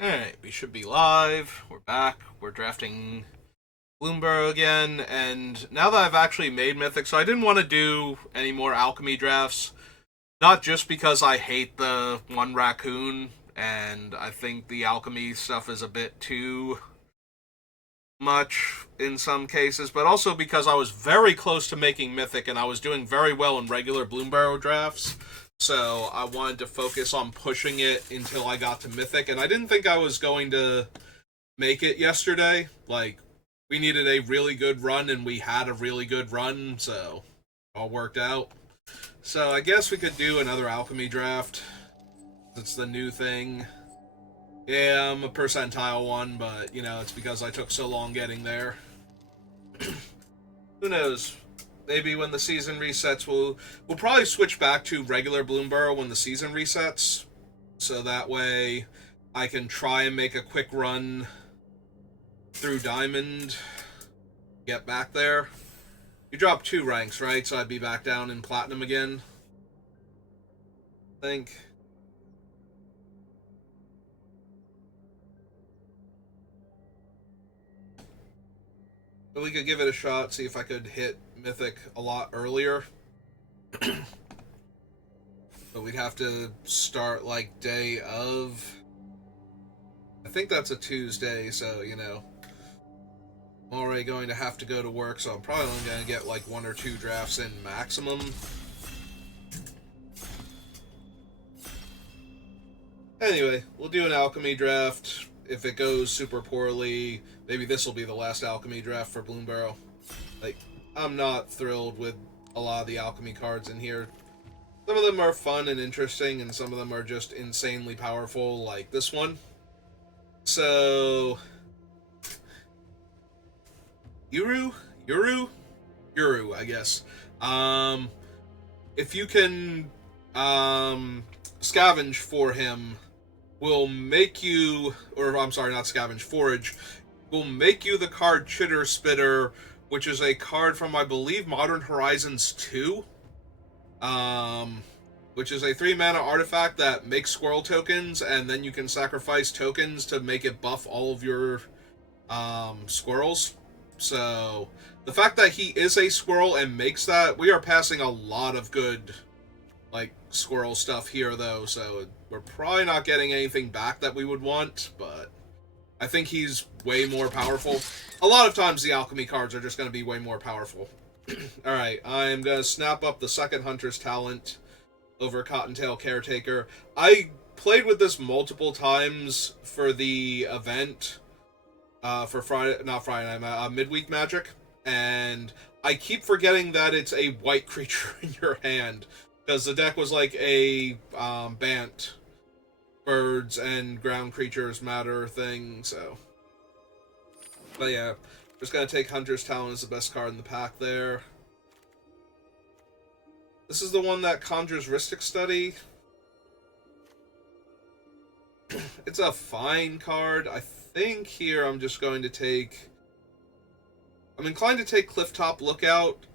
Alright, we should be live. We're back. We're drafting Bloomburrow again, and now that I've actually made Mythic, so I didn't want to do any more Alchemy drafts. Not just because I hate the one raccoon, and I think the Alchemy stuff is a bit too much in some cases, but also because I was very close to making Mythic, and I was doing very well in regular Bloomburrow drafts. So I wanted to focus on pushing it until I got to Mythic, and I didn't think I was going to make it yesterday. Like, we needed a really good run, and we had a really good run, so it all worked out. So I guess we could do another Alchemy draft. It's the new thing. Yeah, I'm a percentile one, but, it's because I took so long getting there. Who knows? Maybe when the season resets, we'll probably switch back to regular Bloomburrow when the season resets, so that way I can try and make a quick run through Diamond, get back there. You dropped 2 ranks, right? So I'd be back down in Platinum again, I think. But we could give it a shot, see if I could hit Mythic a lot earlier. But we'd have to start, like, day of... I think that's a Tuesday, so, I'm already going to have to go to work, so I'm probably only going to get, like, 1 or 2 drafts in maximum. Anyway, we'll do an Alchemy draft. If it goes super poorly, maybe this will be the last Alchemy draft for Bloomburrow. Like, I'm not thrilled with a lot of the Alchemy cards in here. Some of them are fun and interesting, and some of them are just insanely powerful, like this one. So... Uru, I guess. If you can, scavenge for him, will make you, or I'm sorry, not scavenge, forage, will make you the card Chitter Spitter, which is a card from, I believe, Modern Horizons 2. Which is a 3-mana artifact that makes squirrel tokens, and then you can sacrifice tokens to make it buff all of your squirrels. So, the fact that he is a squirrel and makes that, we are passing a lot of good, like, squirrel stuff here, though, so we're probably not getting anything back that we would want, but I think he's way more powerful. A lot of times the Alchemy cards are just going to be way more powerful. Alright, I'm going to snap up the second Hunter's Talent over Cottontail Caretaker. I played with this multiple times for the event, for Midweek Magic, and I keep forgetting that it's a white creature in your hand, because the deck was like a Bant, birds and ground creatures matter thing, so. But yeah, just gonna take Hunter's Talent as the best card in the pack there. This is the one that conjures Rhystic Study. It's a fine card. I think here I'm just going to take... I'm inclined to take Clifftop Lookout.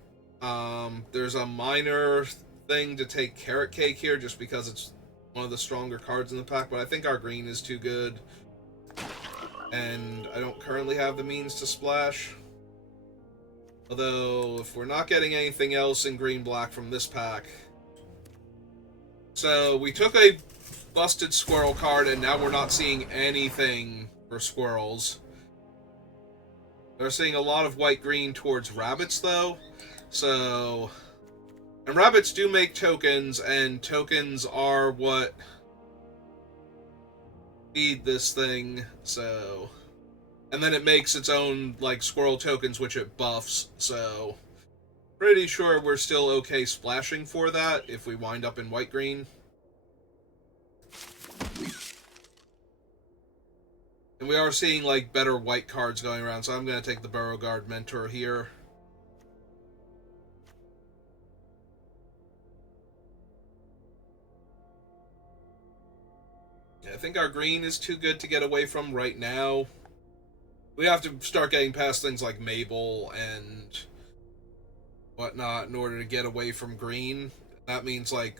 There's a minor thing to take Carrot Cake here just because it's one of the stronger cards in the pack, but I think our green is too good. And I don't currently have the means to splash. Although, if we're not getting anything else in green-black from this pack... So, we took a busted squirrel card, and now we're not seeing anything for squirrels. We're seeing a lot of white-green towards rabbits, though. So... And rabbits do make tokens, and tokens are what feed this thing, so... And then it makes its own, like, squirrel tokens, which it buffs, so... Pretty sure we're still okay splashing for that if we wind up in white-green. And we are seeing, like, better white cards going around, so I'm going to take the Beauregard Mentor here. Yeah, I think our green is too good to get away from right now. We have to start getting past things like Mabel and whatnot in order to get away from green. That means, like,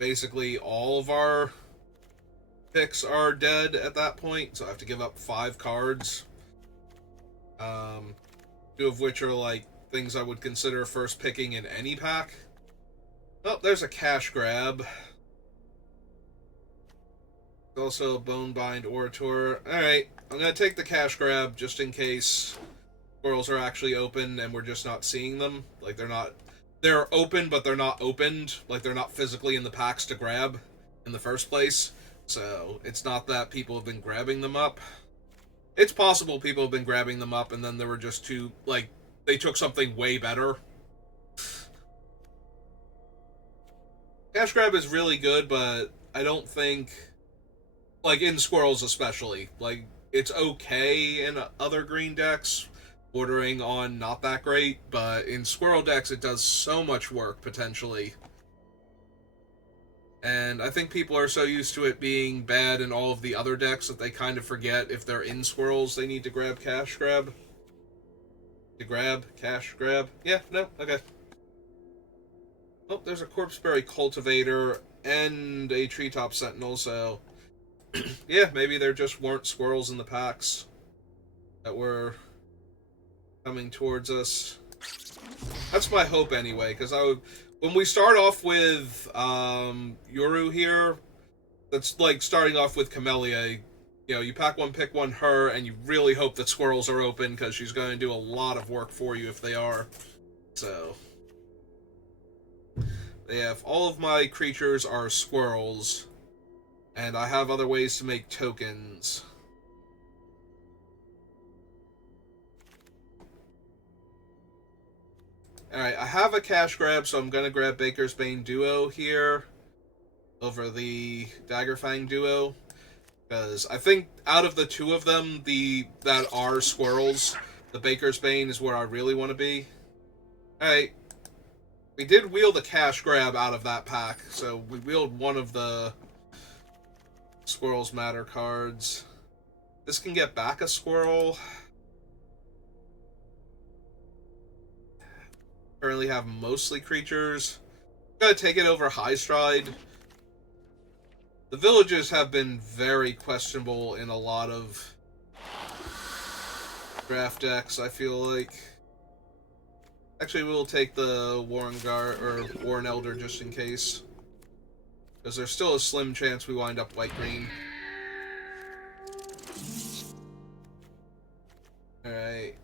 basically all of our picks are dead at that point, so I have to give up 5 cards. 2 of which are like things I would consider first picking in any pack. Oh, there's a cash grab. Also a Bonebind Orator. Alright, I'm gonna take the cash grab just in case squirrels are actually open and we're just not seeing them. Like, they're open, but they're not opened. Like, they're not physically in the packs to grab in the first place. So, it's not that people have been grabbing them up. It's possible people have been grabbing them up and then there were just too, like, they took something way better. Cash grab is really good, but I don't think, like, in squirrels especially, like, it's okay in other green decks, bordering on not that great, but in squirrel decks it does so much work, potentially. And I think people are so used to it being bad in all of the other decks that they kind of forget if they're in squirrels they need to grab cash grab. To grab, cash grab. Yeah, no, okay. Oh, there's a Corpseberry Cultivator and a Treetop Sentinel, so yeah, maybe there just weren't squirrels in the packs that were coming towards us. That's my hope anyway, because when we start off with Yoru here, that's like starting off with Camellia. You know, you pack one, pick one, her, and you really hope that squirrels are open because she's going to do a lot of work for you if they are. So, yeah, if all of my creatures are squirrels, and I have other ways to make tokens. Alright, I have a cash grab, so I'm going to grab Baker's Bane Duo here over the Daggerfang Duo. Because I think out of the 2 of them, that are squirrels, the Baker's Bane is where I really want to be. Alright. We did wheel the cash grab out of that pack, so we wheeled one of the Squirrels Matter cards. This can get back a squirrel. Currently have mostly creatures. I'm gonna take it over High Stride. The villages have been very questionable in a lot of draft decks, I feel like. Actually, we'll take the Warren Elder just in case. Because there's still a slim chance we wind up white-green. Alright.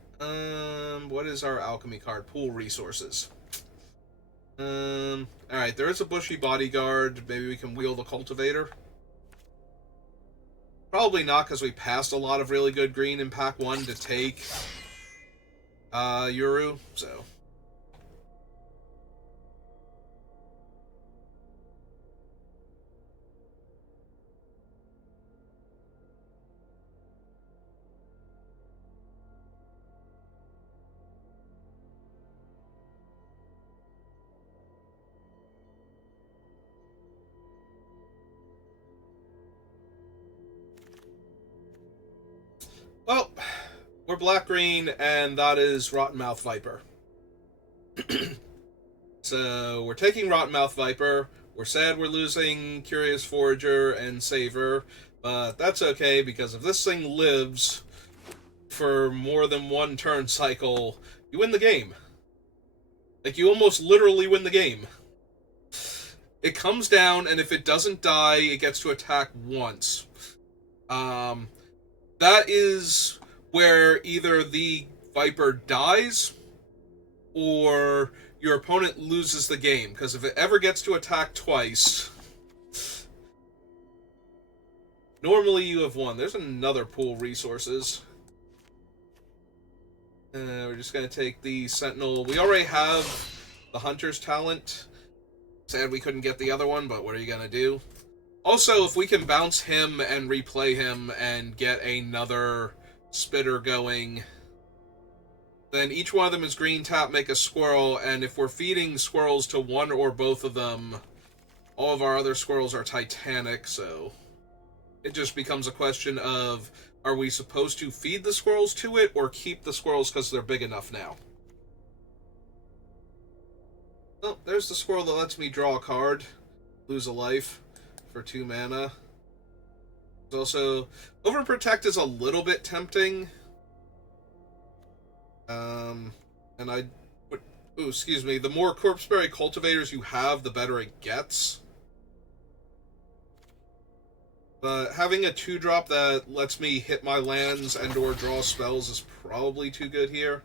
What is our alchemy card? Pool resources. Alright, there is a bushy bodyguard. Maybe we can wheel the cultivator. Probably not, because we passed a lot of really good green in pack 1 to take Yoru, so. Well, we're black-green, and that is Rottenmouth Viper. So, we're taking Rottenmouth Viper. We're sad we're losing Curious Forager and Saver, but that's okay, because if this thing lives for more than one turn cycle, you win the game. Like, you almost literally win the game. It comes down, and if it doesn't die, it gets to attack once. That is where either the Viper dies or your opponent loses the game, because if it ever gets to attack twice, normally you have won. There's another pool resources. We're just going to take the Sentinel. We already have the Hunter's Talent. Sad we couldn't get the other one, but what are you going to do? Also, if we can bounce him and replay him and get another spitter going, then each one of them is green tap, make a squirrel, and if we're feeding squirrels to one or both of them, all of our other squirrels are Titanic, so it just becomes a question of, are we supposed to feed the squirrels to it, or keep the squirrels because they're big enough now? Oh, there's the squirrel that lets me draw a card, lose a life for 2 mana. Also, Overprotect is a little bit tempting. And I would, ooh, excuse me, the more Corpseberry Cultivators you have, the better it gets. But having a 2-drop that lets me hit my lands and or draw spells is probably too good here.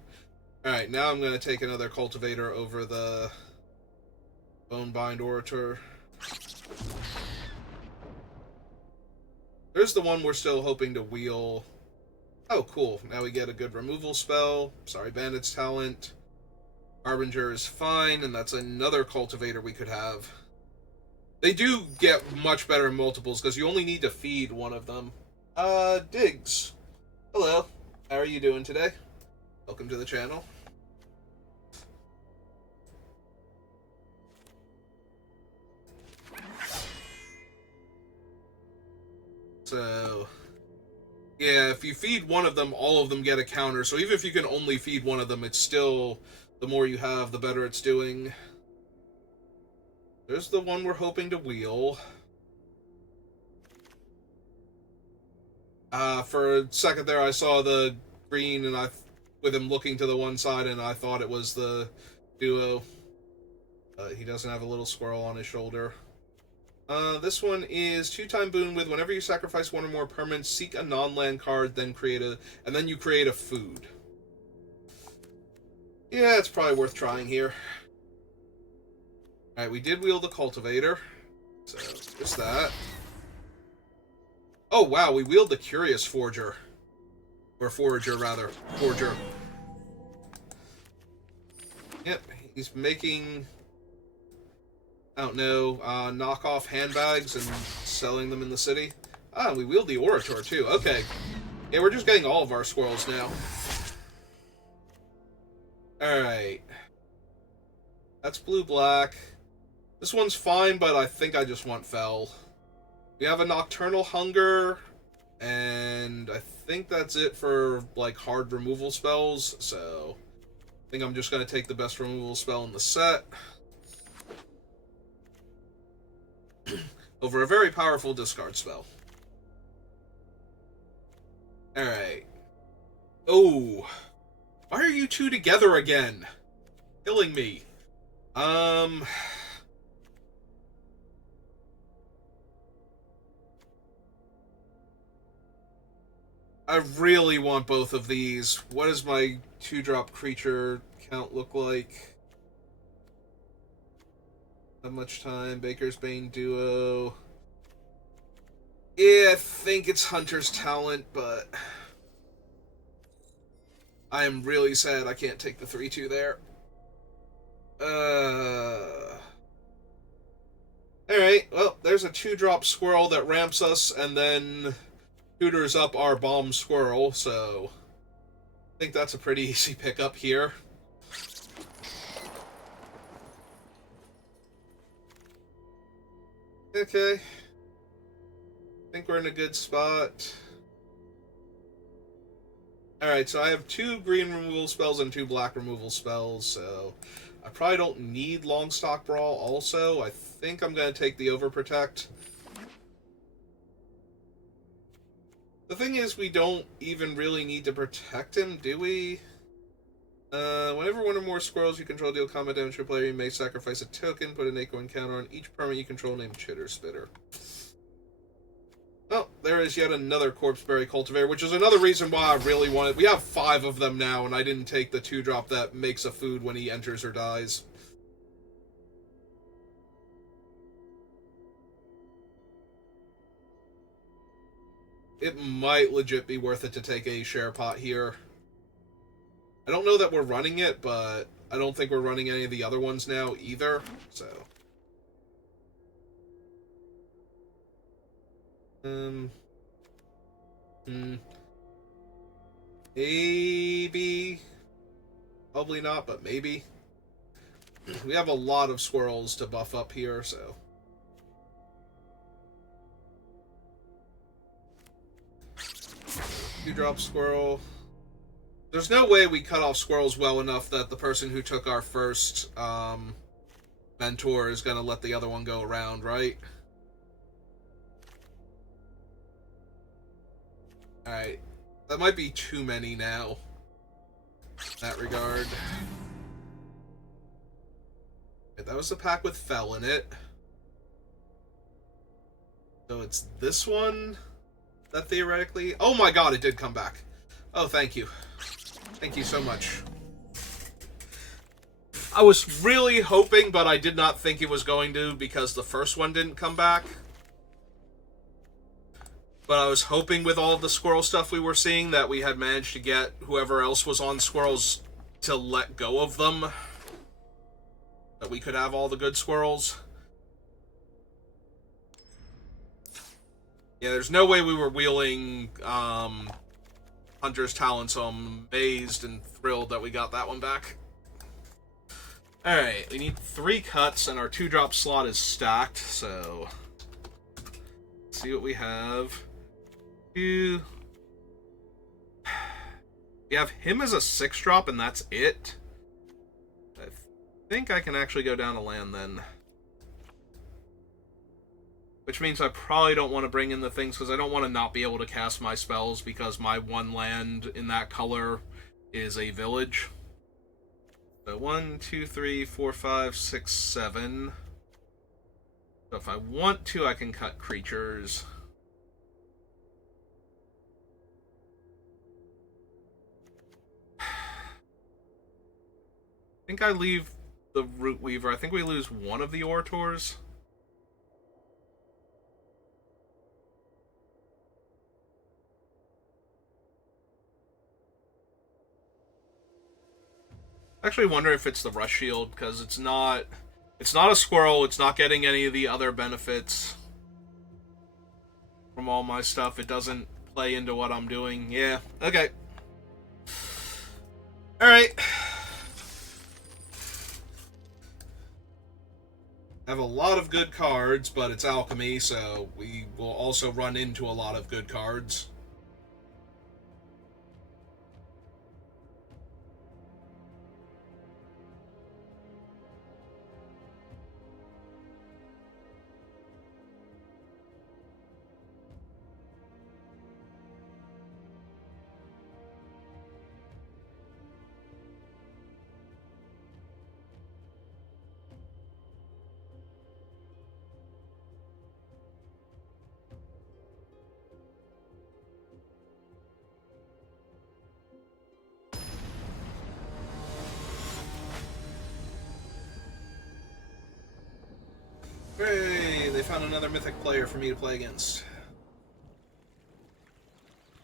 Alright, now I'm going to take another Cultivator over the Bonebind Orator. There's the one we're still hoping to wheel. Oh, cool. Now we get a good removal spell. Sorry, Bandit's Talent. Harbinger is fine, and that's another Cultivator we could have. They do get much better in multiples, because you only need to feed one of them. Diggs. Hello. How are you doing today? Welcome to the channel. So, yeah, if you feed one of them, all of them get a counter. So even if you can only feed one of them, it's still, the more you have, the better it's doing. There's the one we're hoping to wheel. For a second there, I saw the green, and with him looking to the one side, and I thought it was the duo. He doesn't have a little squirrel on his shoulder. This one is 2-time boon with whenever you sacrifice one or more permanents, seek a non-land card, then you create a food. Yeah, it's probably worth trying here. Alright, we did wheel the Cultivator. So, just that. Oh, wow, we wheeled the Curious Forger. Or Forager, rather. Forger. Yep, he's making, I don't know, knockoff handbags and selling them in the city. Ah, we wheeled the Orator, too. Okay. Yeah, we're just getting all of our squirrels now. Alright. That's blue-black. This one's fine, but I think I just want Fel. We have a Nocturnal Hunger, and I think that's it for, like, hard removal spells, so I think I'm just going to take the best removal spell in the set. Over a very powerful discard spell. Alright. Oh. Why are you two together again? Killing me. I really want both of these. What does my 2-drop creature count look like? How much time? Baker's Bane duo. Yeah, I think it's Hunter's Talent, but I am really sad I can't take the 3-2 there. Alright, well, there's a 2-drop squirrel that ramps us and then tutors up our bomb squirrel, so I think that's a pretty easy pickup here. Okay. I think we're in a good spot. Alright, so I have 2 green removal spells and 2 black removal spells, so I probably don't need Longstock Brawl also. I think I'm going to take the Overprotect. The thing is, we don't even really need to protect him, do we? Whenever one or more squirrels you control deal combat damage to a player, you may sacrifice a token, put an acorn counter on each permanent you control named Chitter Spitter. Oh, there is yet another Corpseberry Cultivator, which is another reason why I really wanted... We have 5 of them now, and I didn't take the 2-drop that makes a food when he enters or dies. It might legit be worth it to take a share pot here. I don't know that we're running it, but I don't think we're running any of the other ones now either, so... Maybe. Probably not, but maybe. We have a lot of squirrels to buff up here, so... 2-drop squirrel. There's no way we cut off squirrels well enough that the person who took our first mentor is going to let the other one go around, right? Alright. That might be too many now. In that regard. Okay, that was the pack with Fel in it. So it's this one that theoretically... Oh my god, it did come back. Oh, thank you. Thank you so much. I was really hoping, but I did not think it was going to because the first one didn't come back. But I was hoping with all of the squirrel stuff we were seeing that we had managed to get whoever else was on squirrels to let go of them. That we could have all the good squirrels. Yeah, there's no way we were wheeling Hunter's Talent, so I'm amazed and thrilled that we got that one back. Alright, we need 3 cuts, and our 2-drop slot is stacked, so... Let's see what we have. We have him as a 6-drop, and that's it. I think I can actually go down to land, then. Which means I probably don't want to bring in the things, because I don't want to not be able to cast my spells, because my one land in that color is a village. So 1, 2, 3, 4, 5, 6, 7. So if I want to, I can cut creatures. I think I leave the Root Weaver. I think we lose one of the Orators. I actually wonder if it's the Rush Shield, because it's not a squirrel, it's not getting any of the other benefits from all my stuff. It doesn't play into what I'm doing. Yeah, okay. Alright. I have a lot of good cards, but it's Alchemy, so we will also run into a lot of good cards. Hooray! They found another mythic player for me to play against.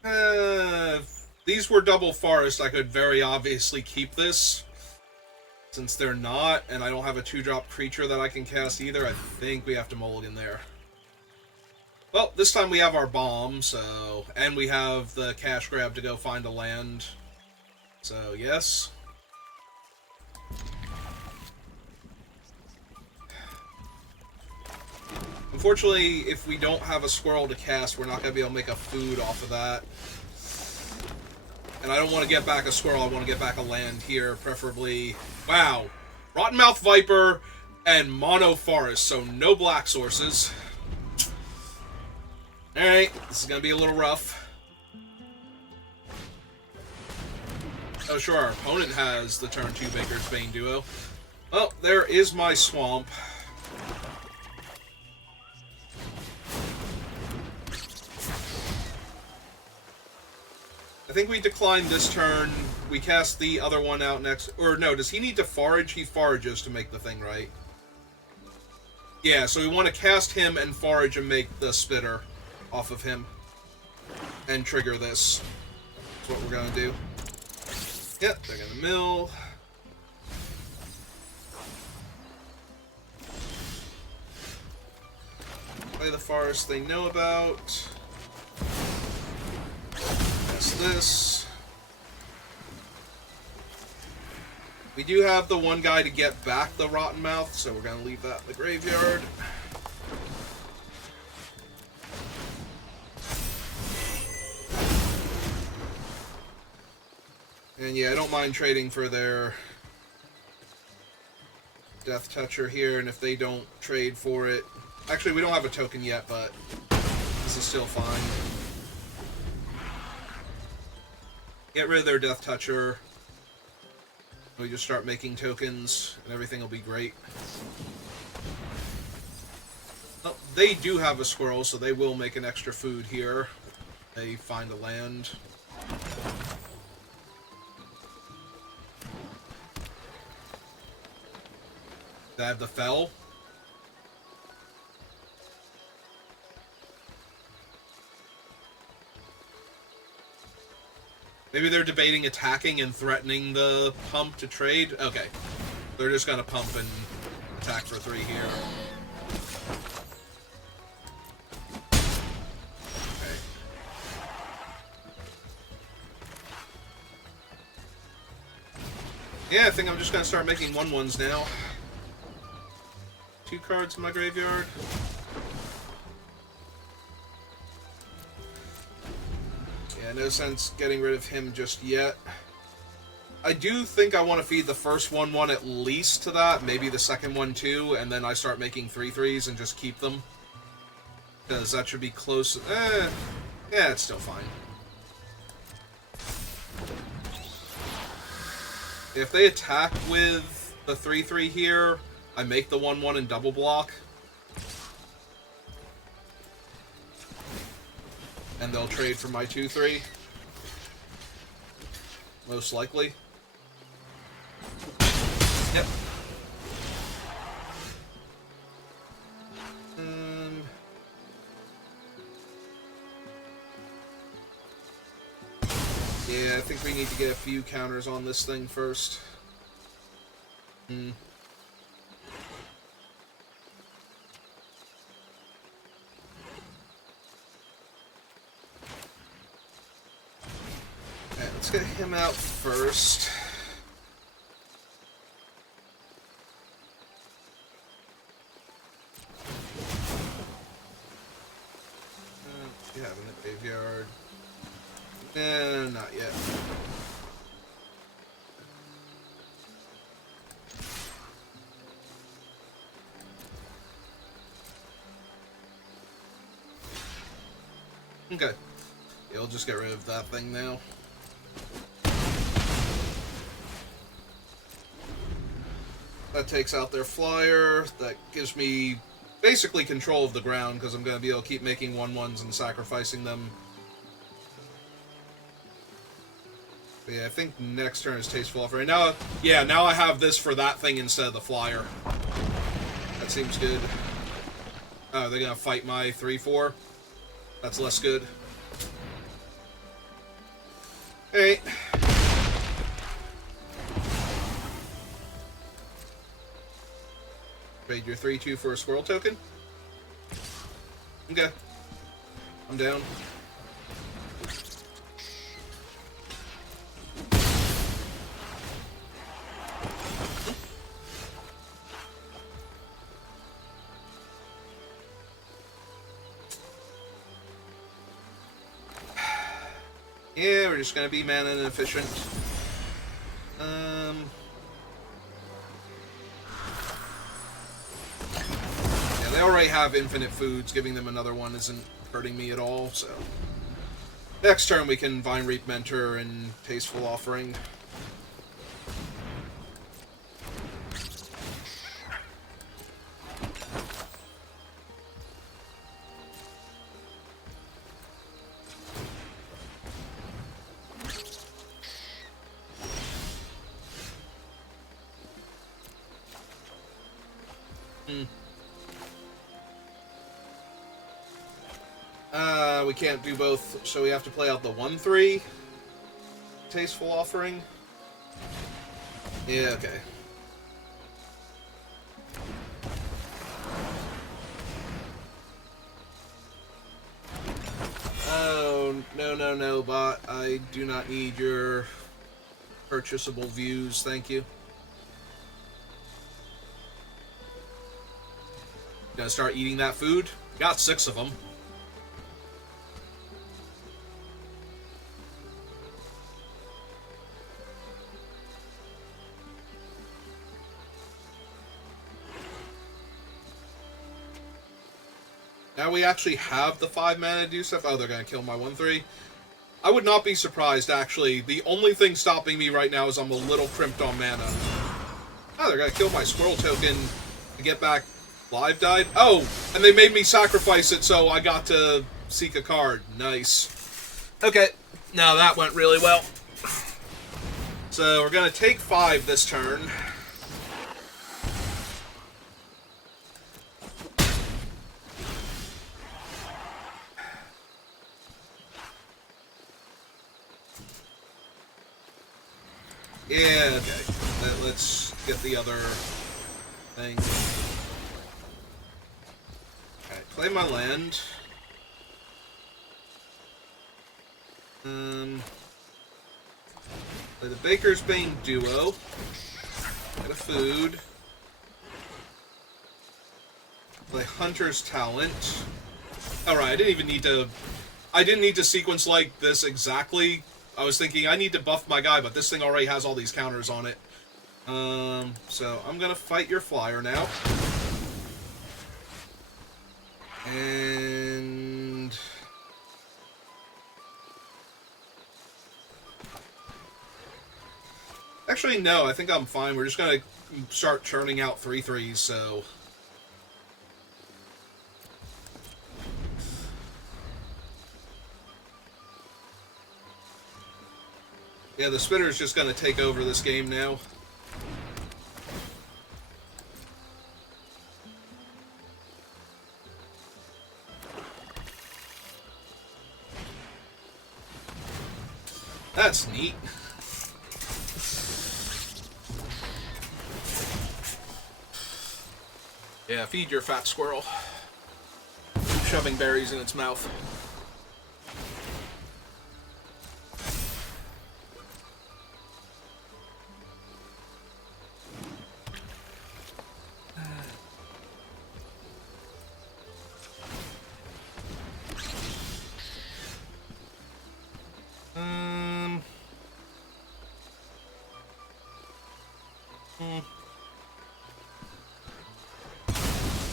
If these were double forest, I could very obviously keep this. Since they're not, and I don't have a 2-drop creature that I can cast either, I think we have to mulligan there. Well, this time we have our bomb, so... And we have the cash grab to go find a land. So, yes. Unfortunately, if we don't have a squirrel to cast, we're not going to be able to make a food off of that. And I don't want to get back a squirrel, I want to get back a land here, preferably... Wow. Rottenmouth Viper and Mono Forest, so no black sources. Alright, this is going to be a little rough. Oh, sure, our opponent has the turn 2 Baker's Bane duo. Well, there is my swamp. I think we decline this turn. We cast the other one out next. Or no, does he need to forage? He forages to make the thing, right? Yeah, so we want to cast him and forage and make the spitter off of him. And trigger this. That's what we're going to do. Yep, they're going to mill. Play the forest they know about. This. We do have the one guy to get back the Rottenmouth, so we're going to leave that in the graveyard. And yeah, I don't mind trading for their Death Toucher here, and if they don't trade for it... Actually, we don't have a token yet, but this is still fine. Get rid of their Death Toucher. We just start making tokens, and everything will be great. Well, they do have a squirrel, so they will make an extra food here. They find a land. They have the Fell. Maybe they're debating attacking and threatening the pump to trade. Okay. They're just gonna pump and attack for 3 here. Okay. Yeah, I think I'm just gonna start making 1/1s now. 2 cards in my graveyard. Yeah, no sense getting rid of him just yet. I do think I want to feed the first 1/1 at least to that, maybe the second one too, and then I start making 3/3s and just keep them. Because that should be close. Yeah, it's still fine. If they attack with the 3/3 here, I make the 1/1 and double block. And they'll trade for my 2/3. Most likely. Yep. Yeah, I think we need to get a few counters on this thing first. Let's get him out first. You have in the graveyard. No, not yet. Okay. Yeah, I'll just get rid of that thing now. That takes out their flyer. That gives me basically control of the ground because I'm going to be able to keep making 1/1s and sacrificing them. But yeah, I think next turn is Tasteful Offering. Now, yeah, now I have this for that thing instead of the flyer. That seems good. Oh, they're going to fight my 3/4? That's less good. Hey. Trade your 3/2 for a squirrel token? Okay. I'm down. Yeah, we're just gonna be mana inefficient. Yeah, they already have infinite foods. Giving them another one isn't hurting me at all, so... Next turn we can Vine Reap Mentor and Tasteful Offering. We can't do both, so we have to play out the 1/3 Tasteful Offering. Yeah, okay. Oh, no, bot. I do not need your purchasable views, thank you. Gonna start eating that food? Got 6 of them. Now we actually have the 5 mana to do stuff. Oh, they're gonna kill my 1/3. I would not be surprised, actually. The only thing stopping me right now is I'm a little crimped on mana. Oh, they're gonna kill my squirrel token to get back. Live died? Oh, and they made me sacrifice it, so I got to seek a card. Nice. Okay, now that went really well. So we're gonna take 5 this turn. Yeah, okay. Let's get the other thing. Alright, play my land. Play the Baker's Bane duo. Get a food. Play Hunter's Talent. Alright, I didn't need to sequence like this exactly. I was thinking I need to buff my guy, but this thing already has all these counters on it. So I'm gonna fight your flyer now. And actually, no, I think I'm fine. We're just gonna start churning out 3/3s, so yeah, the spinner's just gonna take over this game now. That's neat. Yeah, feed your fat squirrel. Shoving berries in its mouth.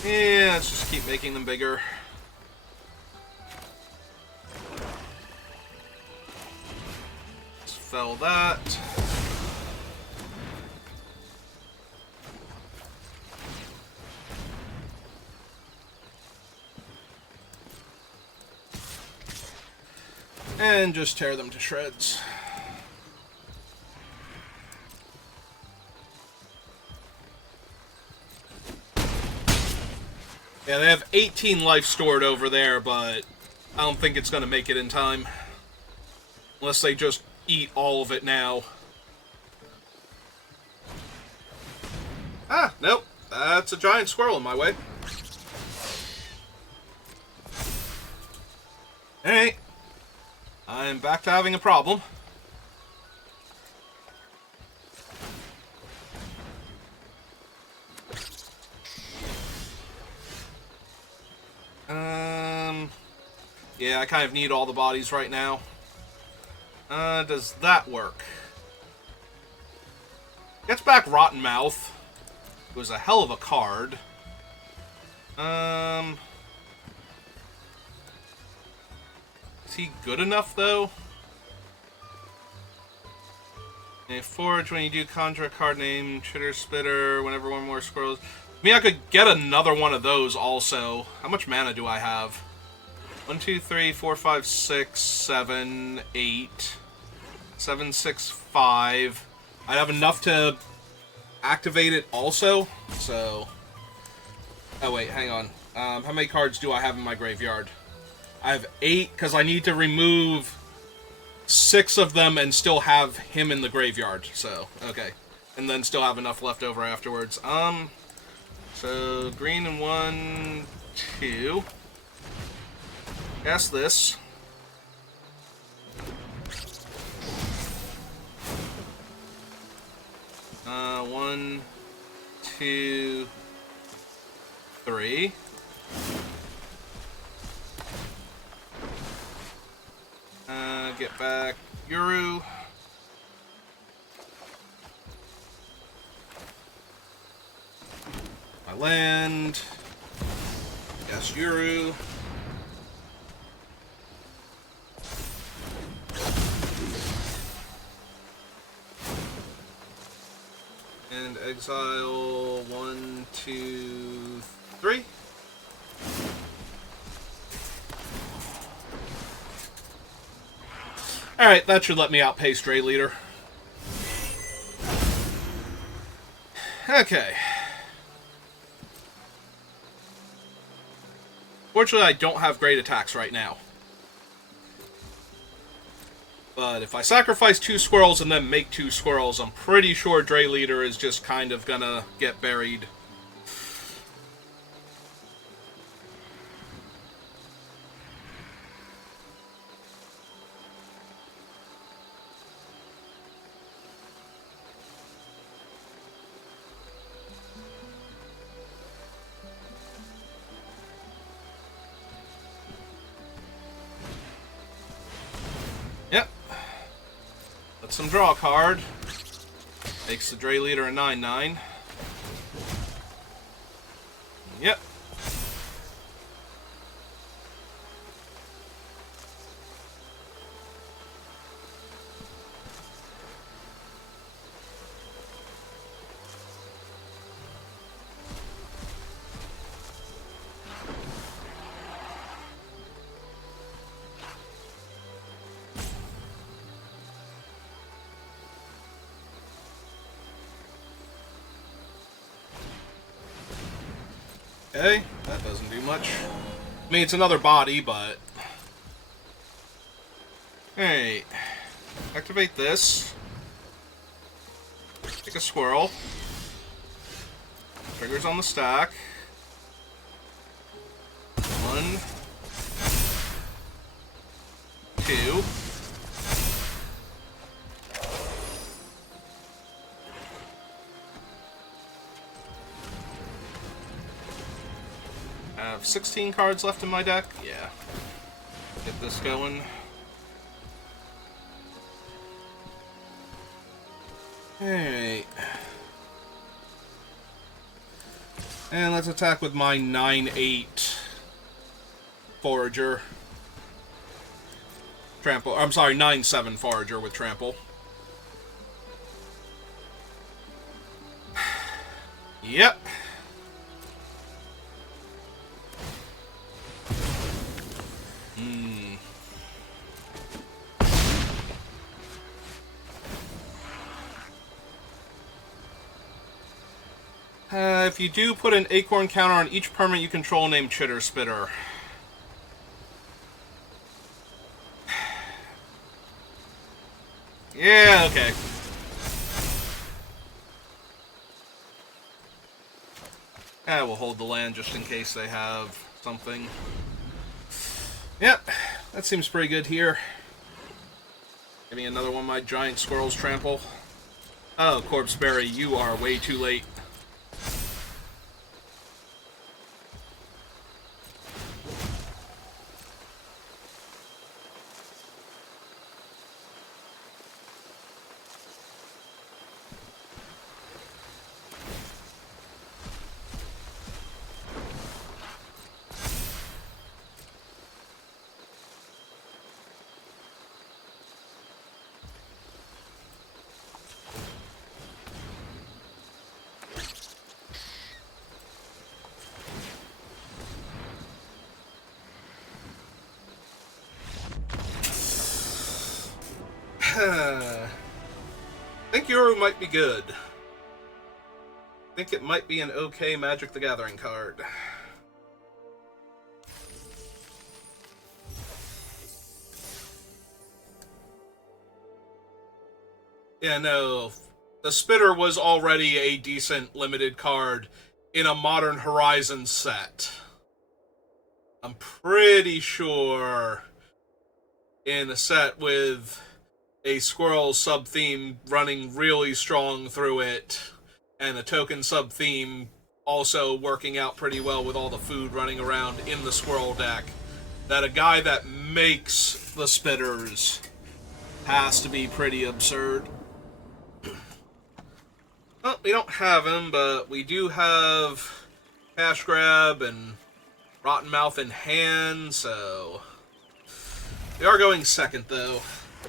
Yeah, let's just keep making them bigger. Spell that. And just tear them to shreds. Yeah, they have 18 life stored over there, but I don't think it's going to make it in time. Unless they just eat all of it now. Ah, nope. That's a giant squirrel in my way. Alright. I'm back to having a problem. Yeah, I kind of need all the bodies right now. Does that work? Gets back Rotten Mouth. It was a hell of a card. Is he good enough, though? A forge, when you do conjure a card name, Chitter Spitter, whenever one more squirrels. I mean, I could get another one of those also. How much mana do I have? 1, 2, 3, 4, 5, 6, 7, 8. 7, 6, 5. I have enough to activate it also, so... Oh, wait, hang on. How many cards do I have in my graveyard? I have 8, because I need to remove 6 of them and still have him in the graveyard, so, okay. And then still have enough left over afterwards. So, green and 1, 2. Guess this. One, 2, 3. Get back Uru. My land. Yes, Uru. exile 1, 2, 3. Alright, that should let me outpace Stray Leader. Okay. Fortunately, I don't have great attacks right now. But if I sacrifice 2 squirrels and then make 2 squirrels, I'm pretty sure Dray Leader is just kind of gonna get buried. Yep. Let's them draw a card. Makes the Dray Leader a 9/9. Yep. Okay, that doesn't do much. I mean, it's another body, but... Alright. Activate this. Take a squirrel. Triggers on the stack. 1, 2. I have 16 cards left in my deck. Yeah. Get this going. Alright. And let's attack with my 9/8 Forager. Trample. I'm sorry, 9/7 Forager with Trample. Yep. If you do, put an acorn counter on each permanent you control named Chitter Spitter. Yeah, okay. Yeah, we'll hold the land just in case they have something. Yep, that seems pretty good here. Give me another one of my giant squirrels trample. Oh, Corpseberry, you are way too late. I think Yoru might be good. I think it might be an okay Magic the Gathering card. Yeah, no. The Spitter was already a decent limited card in a Modern Horizons set. I'm pretty sure in a set with a squirrel sub-theme running really strong through it, and a token sub-theme also working out pretty well with all the food running around in the squirrel deck, that a guy that makes the Spitters has to be pretty absurd. Well, we don't have him, but we do have Cash Grab and Rotten Mouth in hand, so... We are going second, though.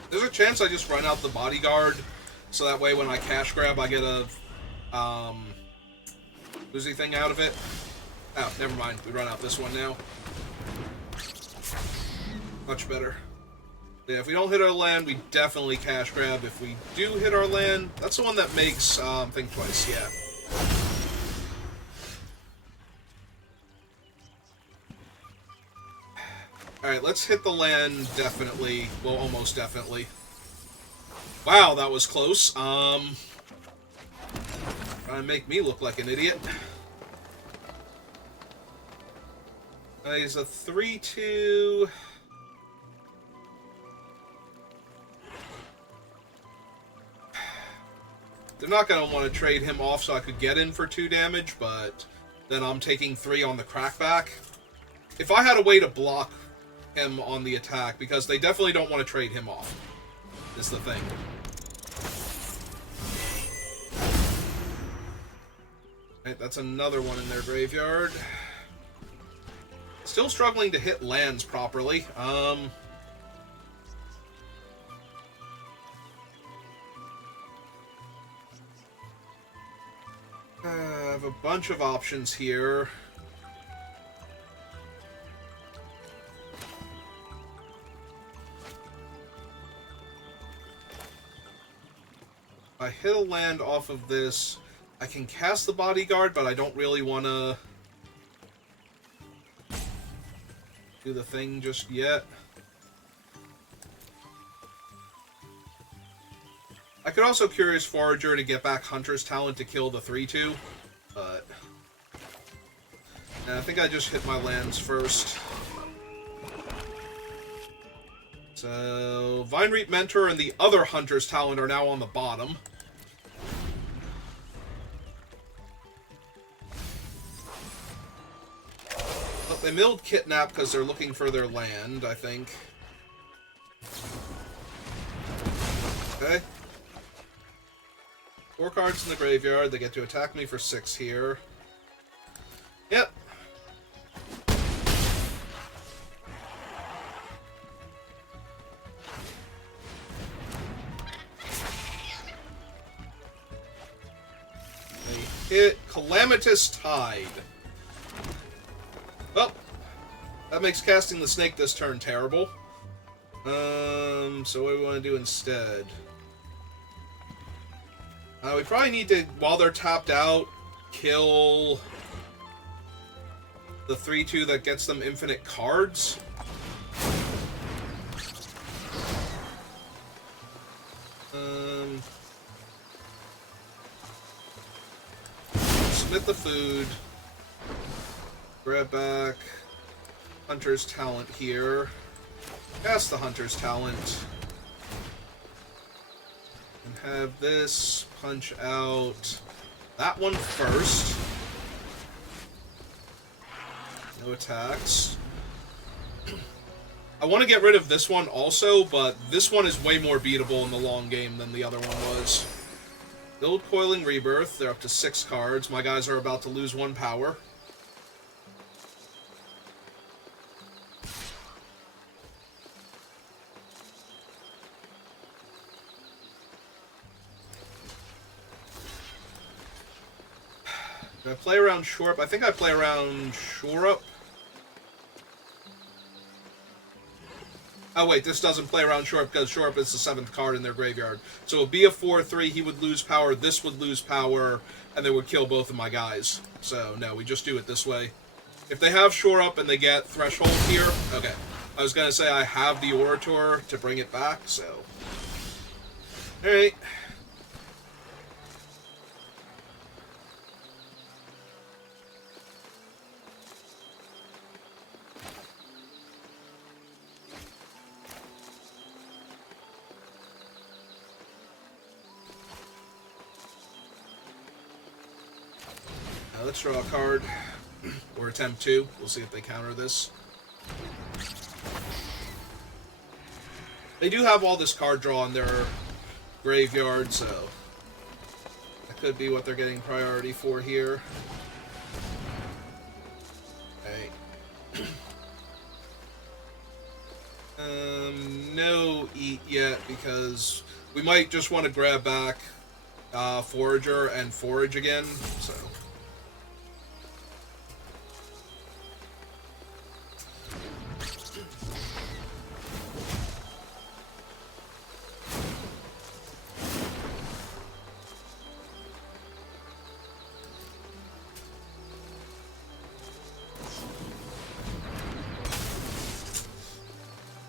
There's a chance I just run out the Bodyguard, so that way when I Cash Grab I get a Boozy thing out of it. Oh, never mind. We run out this one now. Much better. Yeah, if we don't hit our land, we definitely cash grab. If we do hit our land, that's the one that makes think twice, yeah. Alright, let's hit the land definitely. Well, almost definitely. Wow, that was close. Trying to make me look like an idiot. He's a 3-2. They're not going to want to trade him off so I could get in for 2 damage, but then I'm taking 3 on the crackback. If I had a way to block him on the attack, because they definitely don't want to trade him off, is the thing. Right, that's another one in their graveyard. Still struggling to hit lands properly. I have a bunch of options here. If I hit a land off of this, I can cast the bodyguard, but I don't really want to do the thing just yet. I could also Curious Forager to get back Hunter's Talent to kill the 3-2, but I think I just hit my lands first. So, Vine Reap Mentor and the other Hunter's Talent are now on the bottom. But they milled Kidnap because they're looking for their land, I think. Okay. 4 cards in the graveyard. They get to attack me for 6 here. Yep. They hit Calamitous Tide. Well, that makes casting the snake this turn terrible. So what do we want to do instead? We probably need to, while they're tapped out, kill the 3-2 that gets them infinite cards. Submit the food. Grab back Hunter's Talent here. Cast the Hunter's Talent. And have this punch out that one first. No attacks. I want to get rid of this one also, but this one is way more beatable in the long game than the other one was. Build Coiling Rebirth. They're up to 6 cards. My guys are about to lose 1 power. Do I play around Shore Up? I think I play around Shore Up. Oh wait, this doesn't play around Shore Up because Shore Up is the 7th card in their graveyard. So it would be a 4-3, he would lose power, this would lose power, and they would kill both of my guys. So no, we just do it this way. If they have Shore Up and they get Threshold here, okay. I was going to say I have the Orator to bring it back, so... Alright. Let's draw a card, or attempt to. We'll see if they counter this. They do have all this card draw in their graveyard, so that could be what they're getting priority for here. Okay. No eat yet, because we might just want to grab back Forager and forage again, so...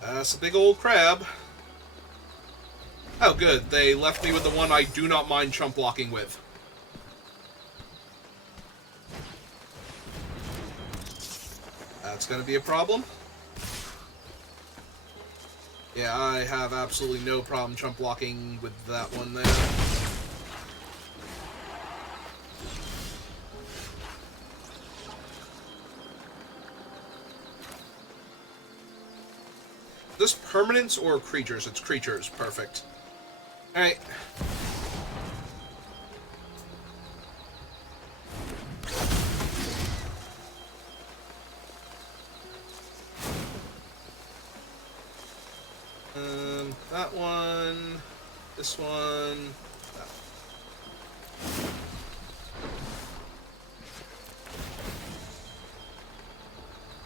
That's a big old crab. Oh, good. They left me with the one I do not mind chump blocking with. That's going to be a problem. Yeah, I have absolutely no problem chump blocking with that one there. Is this permanents or creatures? It's creatures. Perfect. Alright. That one, this one, that one.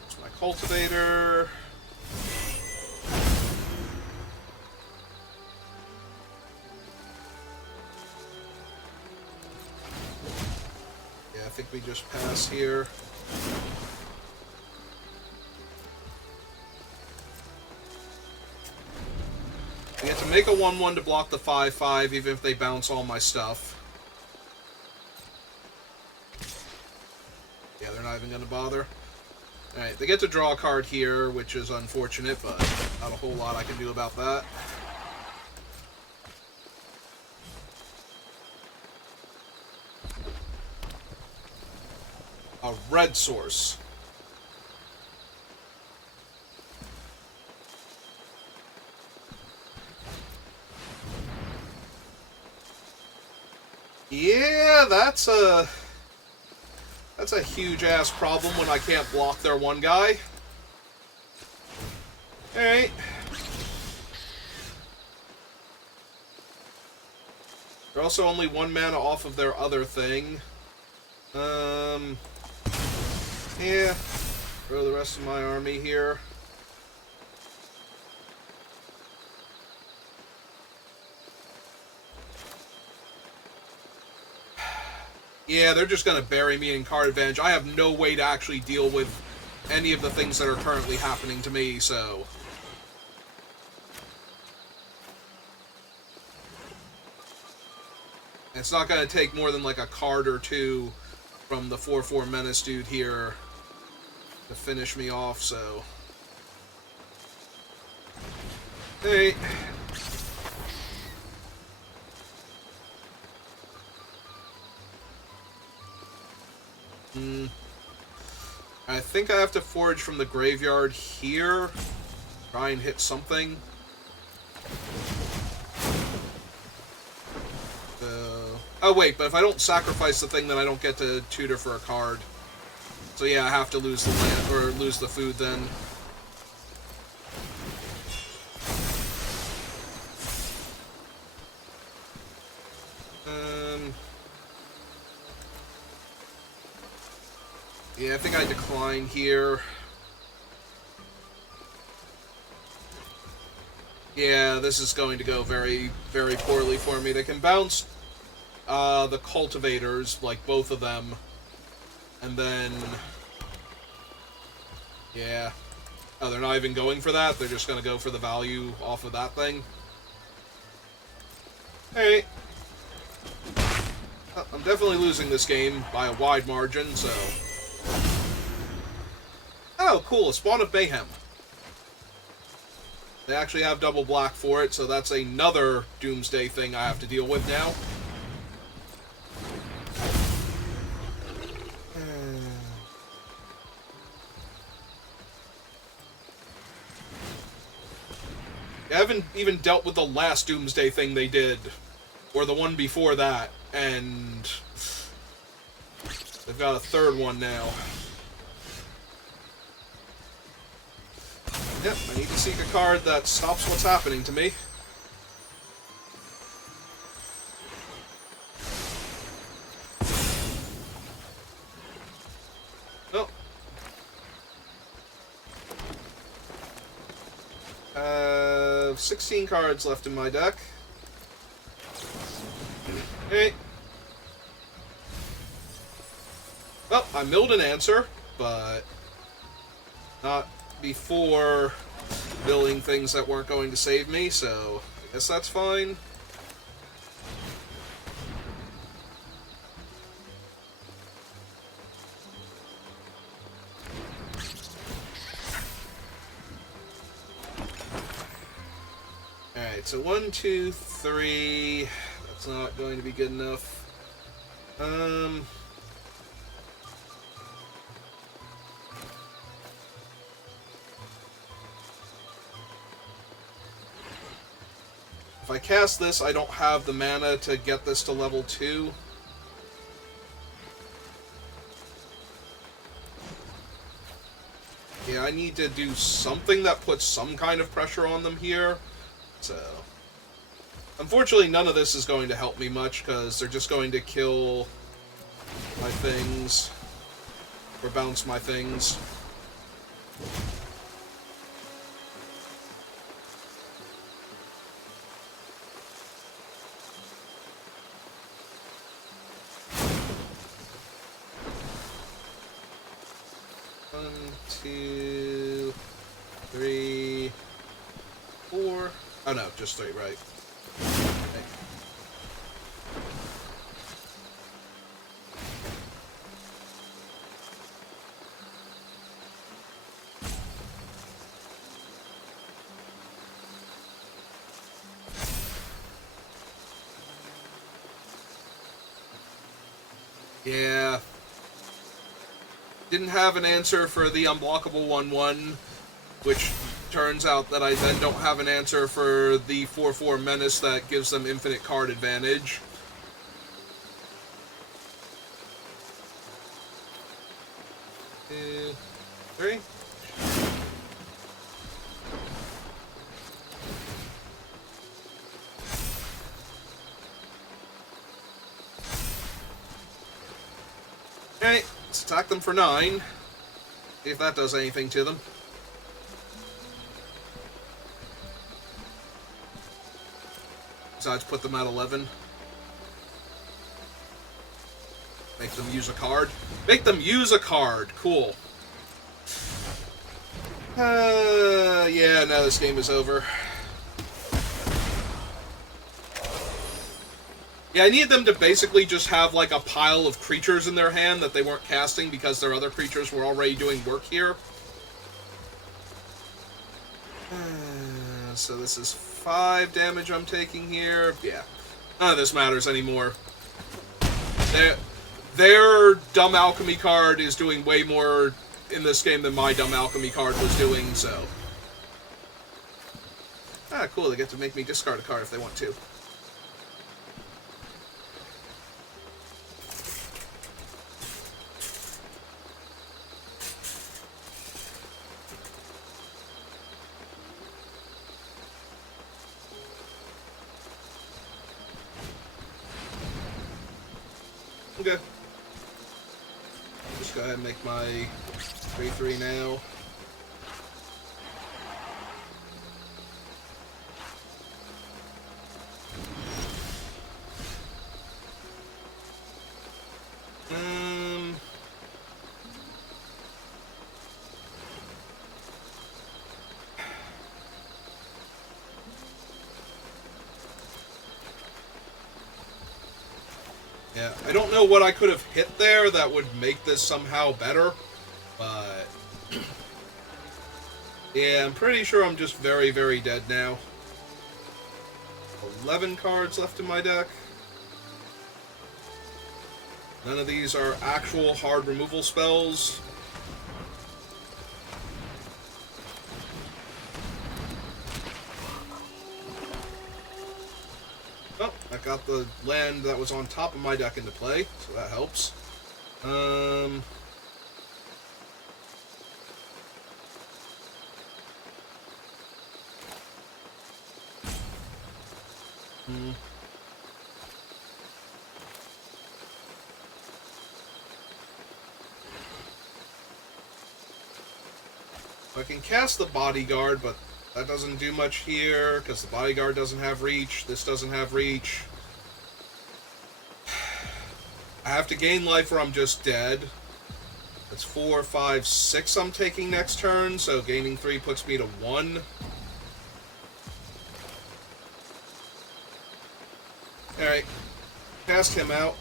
It's my cultivator. Yeah, I think we just pass here. I get to make a 1/1 to block the 5/5, even if they bounce all my stuff. Yeah, they're not even going to bother. Alright, they get to draw a card here, which is unfortunate, but not a whole lot I can do about that. A red source. Yeah, that's a huge ass problem when I can't block their one guy. Alright. They're also only 1 mana off of their other thing. Yeah. Throw the rest of my army here. Yeah, they're just going to bury me in card advantage. I have no way to actually deal with any of the things that are currently happening to me, so... It's not going to take more than like a card or two from the 4/4 Menace dude here to finish me off, so... Hey... I think I have to forage from the graveyard here. Try and hit something. Oh wait, but if I don't sacrifice the thing, then I don't get to tutor for a card. So yeah, I have to lose the land, or lose the food then. Yeah, I think I decline here. Yeah, this is going to go very, very poorly for me. They can bounce the cultivators, like both of them. And then... Yeah. Oh, they're not even going for that? They're just going to go for the value off of that thing? Alright. I'm definitely losing this game by a wide margin, so... Oh, cool, a Spawn of Mayhem. They actually have double black for it, so that's another Doomsday thing I have to deal with now. I haven't even dealt with the last Doomsday thing they did, or the one before that, and they've got a third one now. Yep, I need to seek a card that stops what's happening to me. 16 cards left in my deck. Okay. Well, I milled an answer, but not before building things that weren't going to save me, so I guess that's fine. Alright, so 1, 2, 3. That's not going to be good enough. If I cast this, I don't have the mana to get this to level 2. Yeah, I need to do something that puts some kind of pressure on them here. So, unfortunately, none of this is going to help me much, because they're just going to kill my things, or bounce my things. One, two, three, four. Oh no, just 3, right? Okay. Yeah. Didn't have an answer for the unblockable 1/1, which turns out that I then don't have an answer for the 4/4 menace that gives them infinite card advantage. Two, three. Okay, let's attack them for 9. See if that does anything to them. Besides, put them at 11. Make them use a card. Make them use a card! Cool. Yeah, now this game is over. Yeah, I need them to basically just have, like, a pile of creatures in their hand that they weren't casting because their other creatures were already doing work here. So this is 5 damage I'm taking here. Yeah. None of this matters anymore. Their dumb alchemy card is doing way more in this game than my dumb alchemy card was doing, so. Ah, cool. They get to make me discard a card if they want to. Okay. Just go ahead and make my 3/3 now. Yeah, I don't know what I could have hit there that would make this somehow better, but yeah, I'm pretty sure I'm just very, very dead now. 11 cards left in my deck. None of these are actual hard removal spells. Oh, I got the land that was on top of my deck into play, so that helps. I can cast the bodyguard, but That doesn't do much here, because the bodyguard doesn't have reach. This doesn't have reach. I have to gain life or I'm just dead. That's 4, 5, 6 I'm taking next turn, so gaining 3 puts me to 1. Alright. Cast him out.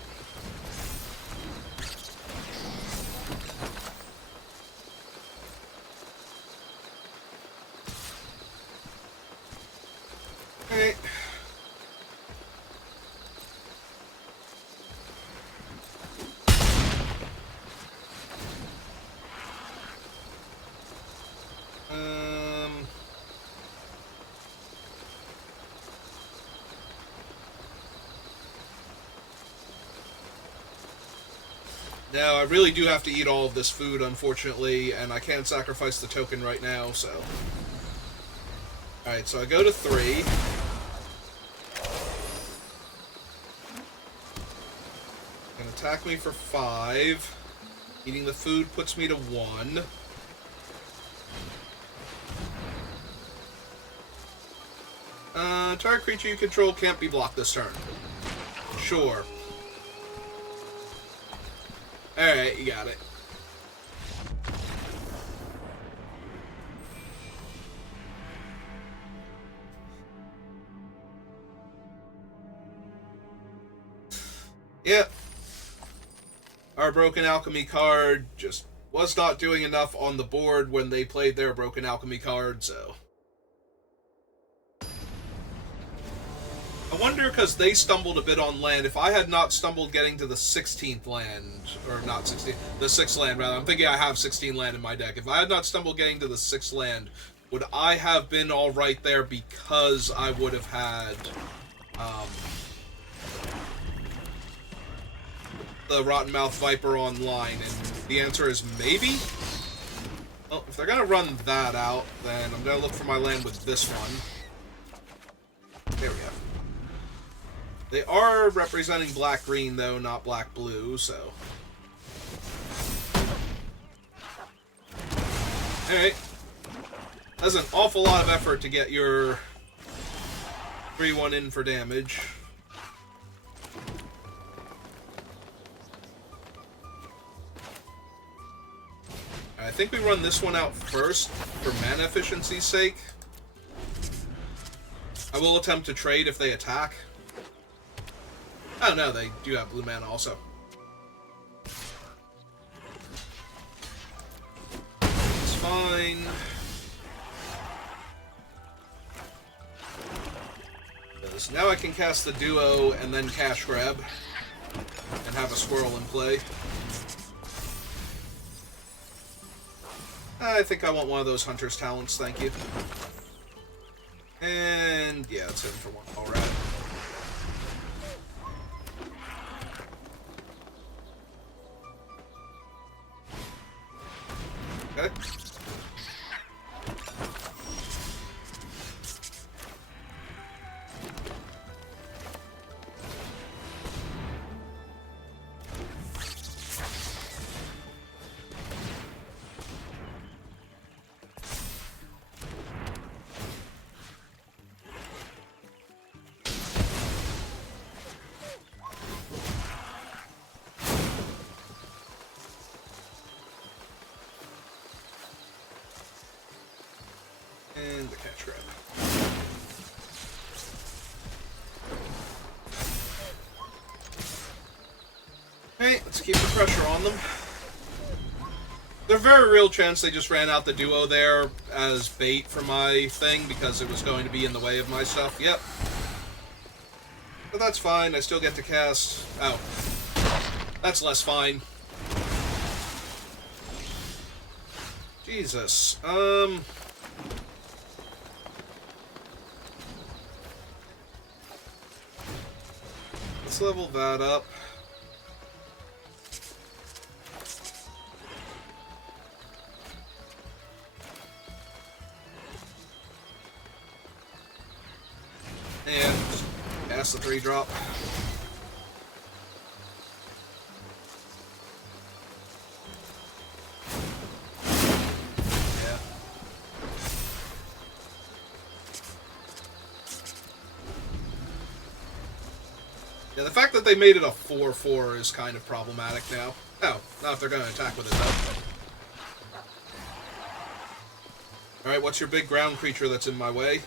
Alright. Now, I really do have to eat all of this food, unfortunately, and I can't sacrifice the token right now, so... Alright, so I go to 3. Gonna attack me for 5. Eating the food puts me to 1. Target creature you control can't be blocked this turn. Sure. Alright, you got it. Yep. Our Broken Alchemy card just was not doing enough on the board when they played their Broken Alchemy card, so... I wonder, because they stumbled a bit on land, if I had not stumbled getting to the 16th land, or not 16th, the 6th land, rather. I'm thinking I have 16 land in my deck. If I had not stumbled getting to the 6th land, would I have been alright there because I would have had, the Rottenmouth Viper online? And the answer is maybe? Well, if they're gonna run that out, then I'm gonna look for my land with this one. There we go. They are representing black-green, though, not black-blue, so... Alright. That's an awful lot of effort to get your 3-1 in for damage. I think we run this one out first, for mana efficiency's sake. I will attempt to trade if they attack. Oh no, they do have blue mana also. It's fine. Because now I can cast the duo and then cash grab. And have a squirrel in play. I think I want one of those hunter's talents, thank you. And yeah, it's in for 1. Alright. Okay. And the catch grab. Okay, let's keep the pressure on them. There's a very real chance they just ran out the duo there as bait for my thing because it was going to be in the way of my stuff. Yep. But that's fine, I still get to cast... Oh. That's less fine. Jesus. Let's level that up. And cast the 3-drop. Yeah, the fact that they made it a 4/4 is kind of problematic now. Oh, not if they're going to attack with it, though. Alright, what's your big ground creature that's in my way?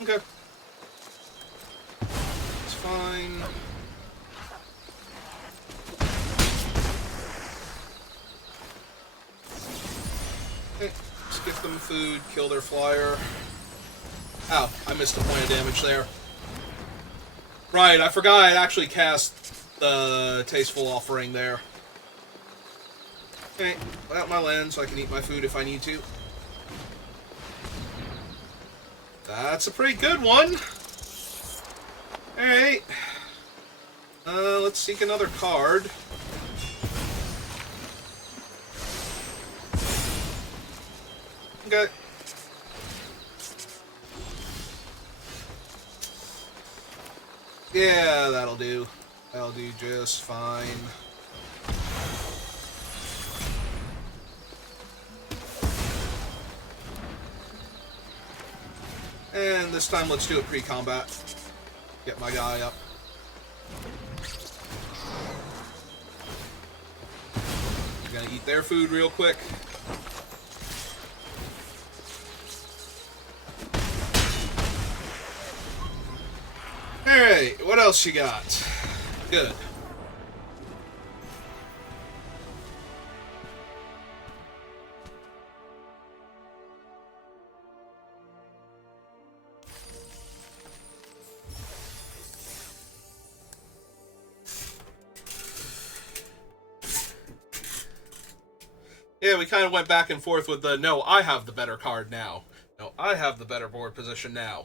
Okay. It's fine. Okay. Just get them food, kill their flyer. Ow, I missed a point of damage there. Right, I forgot I actually cast the Tasteful Offering there. Okay, lay out my land so I can eat my food if I need to. That's a pretty good one. Alright. Let's seek another card. Okay. Yeah, that'll do. That'll do just fine. And this time, let's do it pre-combat. Get my guy up. I'm gonna eat their food real quick. Alright, what else you got? Good. Yeah, we kind of went back and forth with the, no, I have the better card now. No, I have the better board position now.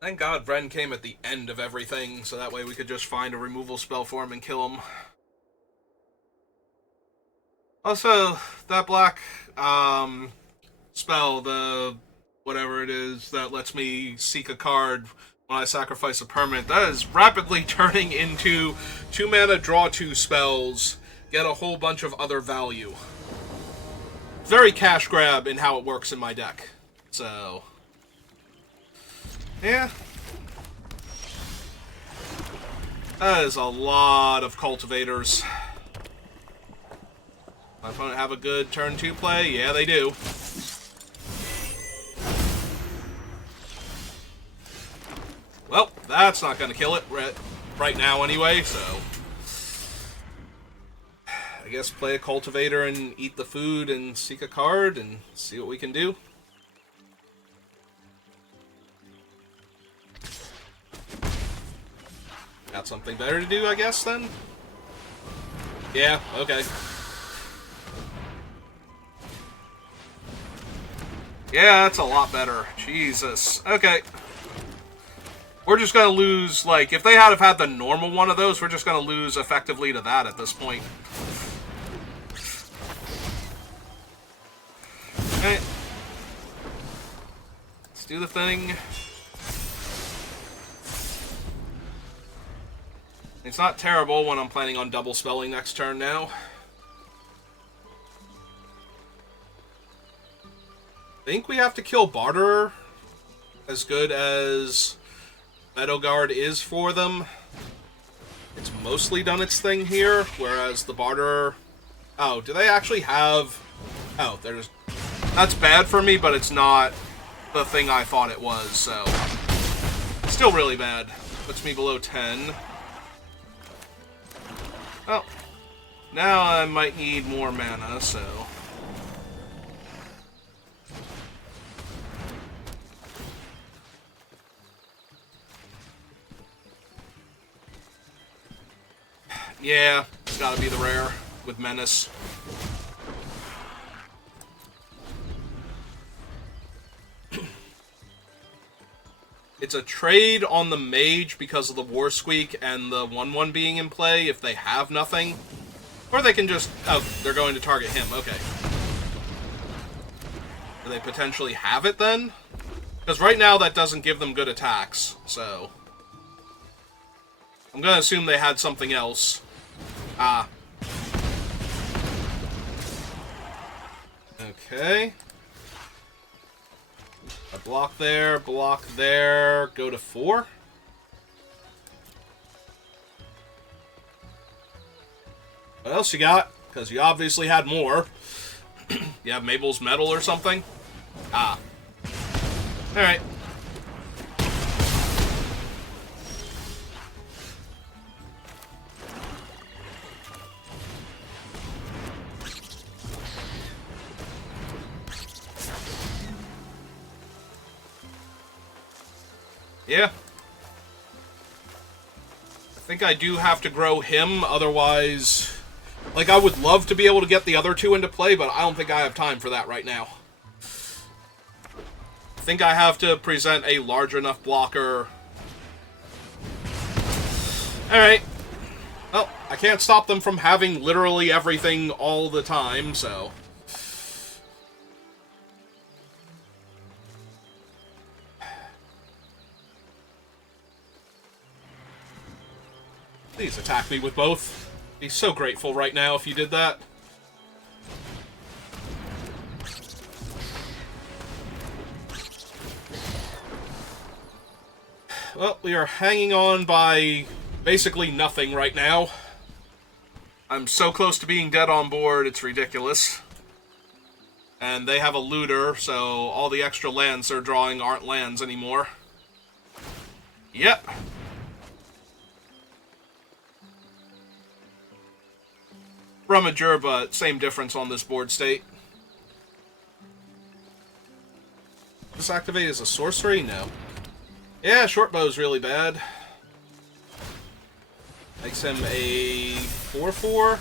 Thank God Ren came at the end of everything, so that way we could just find a removal spell for him and kill him. Also, that black spell, the whatever it is, that lets me seek a card when I sacrifice a permanent, that is rapidly turning into 2 mana, draw 2 spells, get a whole bunch of other value. Very cash grab in how it works in my deck. So, yeah. That is a lot of cultivators. My opponent have a good turn 2 play? Yeah, they do. Well, that's not going to kill it right now anyway, so I guess play a cultivator and eat the food and seek a card and see what we can do. Got something better to do, I guess, then? Yeah, okay. Yeah, that's a lot better. Jesus. Okay. We're just gonna lose, like, if they had the normal one of those, we're just gonna lose effectively to that at this point. Okay. Let's do the thing. It's not terrible when I'm planning on double spelling next turn now. I think we have to kill Barterer, as good as Meadowguard is for them. It's mostly done its thing here, whereas the Barterer... Oh, do they actually have... Oh, there's... That's bad for me, but it's not the thing I thought it was, so... Still really bad. Puts me below 10. Well, now I might need more mana, so... Yeah, it's gotta be the rare with Menace. It's a trade on the Mage because of the War Squeak and the 1/1 being in play if they have nothing. Or they can just... Oh, they're going to target him. Okay. Do they potentially have it then? Because right now that doesn't give them good attacks, so... I'm gonna assume they had something else. Ah. Okay. A block there, go to 4. What else you got? Because you obviously had more. You have Mabel's Medal or something? Ah. Alright. Yeah. I think I do have to grow him, otherwise... Like, I would love to be able to get the other two into play, but I don't think I have time for that right now. I think I have to present a large enough blocker. Alright. Well, I can't stop them from having literally everything all the time, so... Please attack me with both. Be so grateful right now if you did that. Well, we are hanging on by basically nothing right now. I'm so close to being dead on board, it's ridiculous. And they have a looter, so all the extra lands they're drawing aren't lands anymore. Yep. Rummager, but same difference on this board state. This activate is a sorcery? No. Yeah, shortbow's really bad. Makes him a 4/4.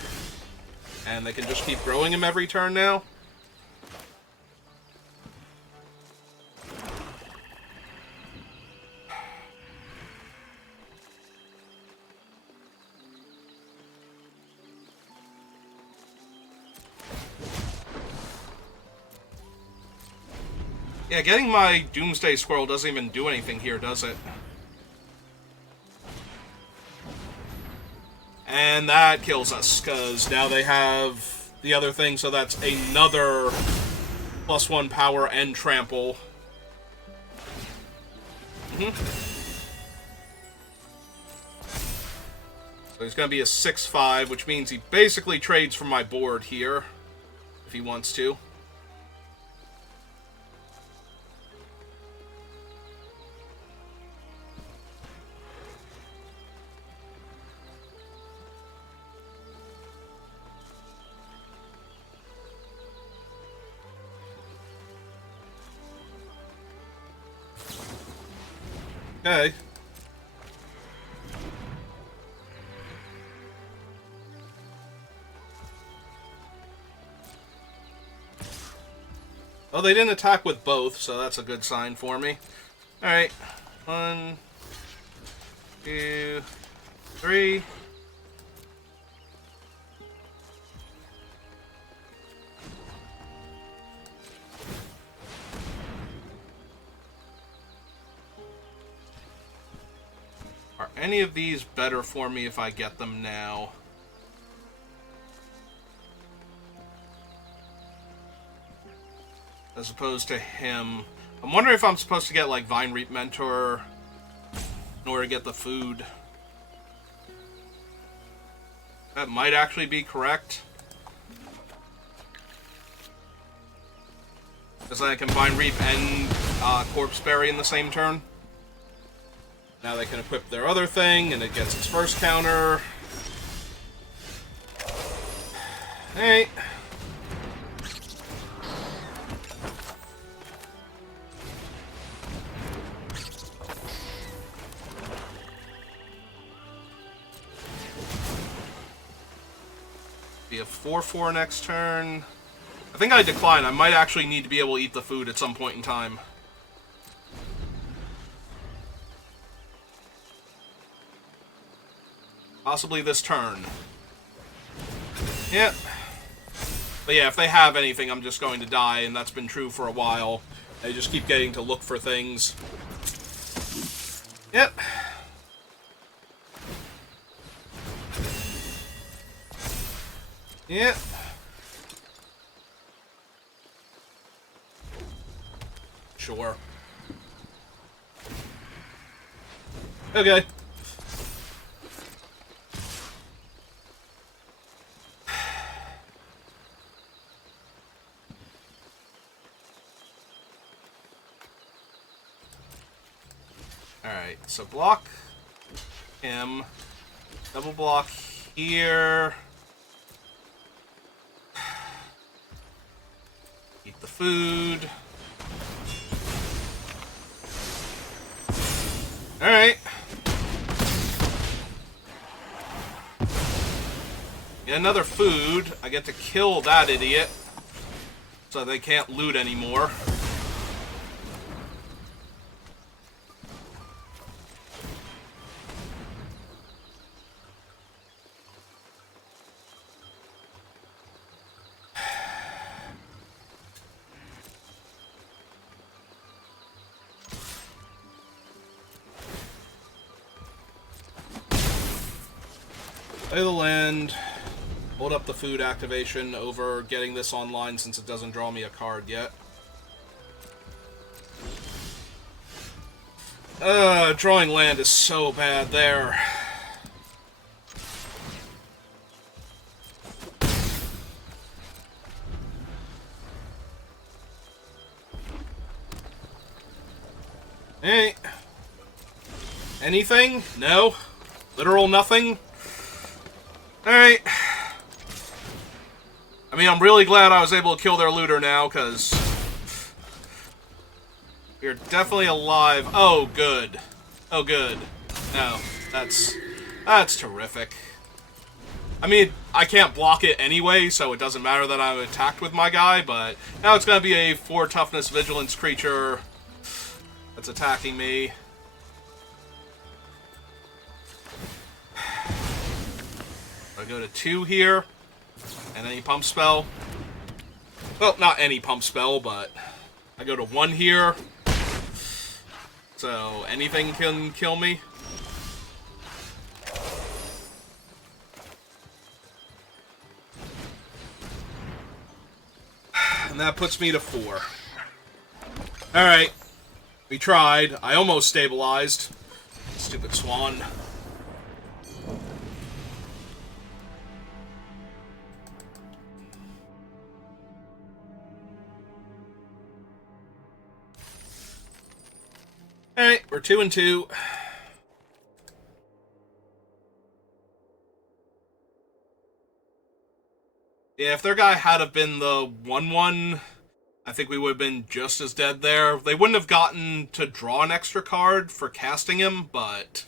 And they can just keep growing him every turn now. Yeah, getting my Doomsday Squirrel doesn't even do anything here, does it? And that kills us, because now they have the other thing, so that's another +1 power and trample. So he's going to be a 6/5, which means he basically trades from my board here, if he wants to. Okay. Oh, they didn't attack with both, so that's a good sign for me. Alright. 1, 2, 3. Are any of these better for me if I get them now? As opposed to him. I'm wondering if I'm supposed to get, like, Vine Reap Mentor in order to get the food. That might actually be correct. Because then I can Vine Reap and Corpse Berry in the same turn. Now they can equip their other thing, and it gets its first counter. Hey. be a 4/4 next turn. I think I decline. I might actually need to be able to eat the food at some point in time. Possibly this turn. Yep. But yeah, if they have anything, I'm just going to die, and that's been true for a while. I just keep getting to look for things. Yep. Yep. Sure. Okay. Alright, so block him. Double block here. Eat the food. Alright. Get another food. I get to kill that idiot. So they can't loot anymore. Play the land, hold up the food activation over getting this online since it doesn't draw me a card yet. Drawing land is so bad there. Hey. Anything? No? Literal nothing? Alright. I mean, I'm really glad I was able to kill their looter now, because we're definitely alive. Oh, good. Oh, good. No, that's terrific. I mean, I can't block it anyway, so it doesn't matter that I'm attacked with my guy, but now it's going to be a 4 toughness vigilance creature that's attacking me. I go to 2 here, and any pump spell. Well, not any pump spell, but I go to 1 here. So anything can kill me. And that puts me to 4. Alright. We tried. I almost stabilized. Stupid swan. Alright, we're 2-2. Yeah, if their guy had have been the 1/1, I think we would have been just as dead there. They wouldn't have gotten to draw an extra card for casting him, but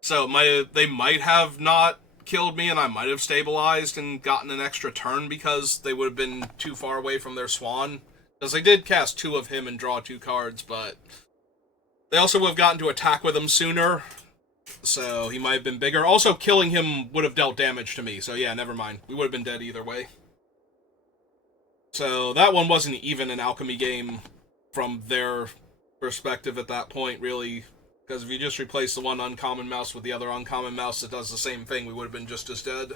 so they might have not killed me, and I might have stabilized and gotten an extra turn because they would have been too far away from their swan. Because they did cast 2 of him and draw 2 cards, but they also would have gotten to attack with him sooner, so he might have been bigger. Also, killing him would have dealt damage to me, so yeah, never mind. We would have been dead either way. So that one wasn't even an alchemy game from their perspective at that point, really. Because if you just replace the one uncommon mouse with the other uncommon mouse that does the same thing, we would have been just as dead.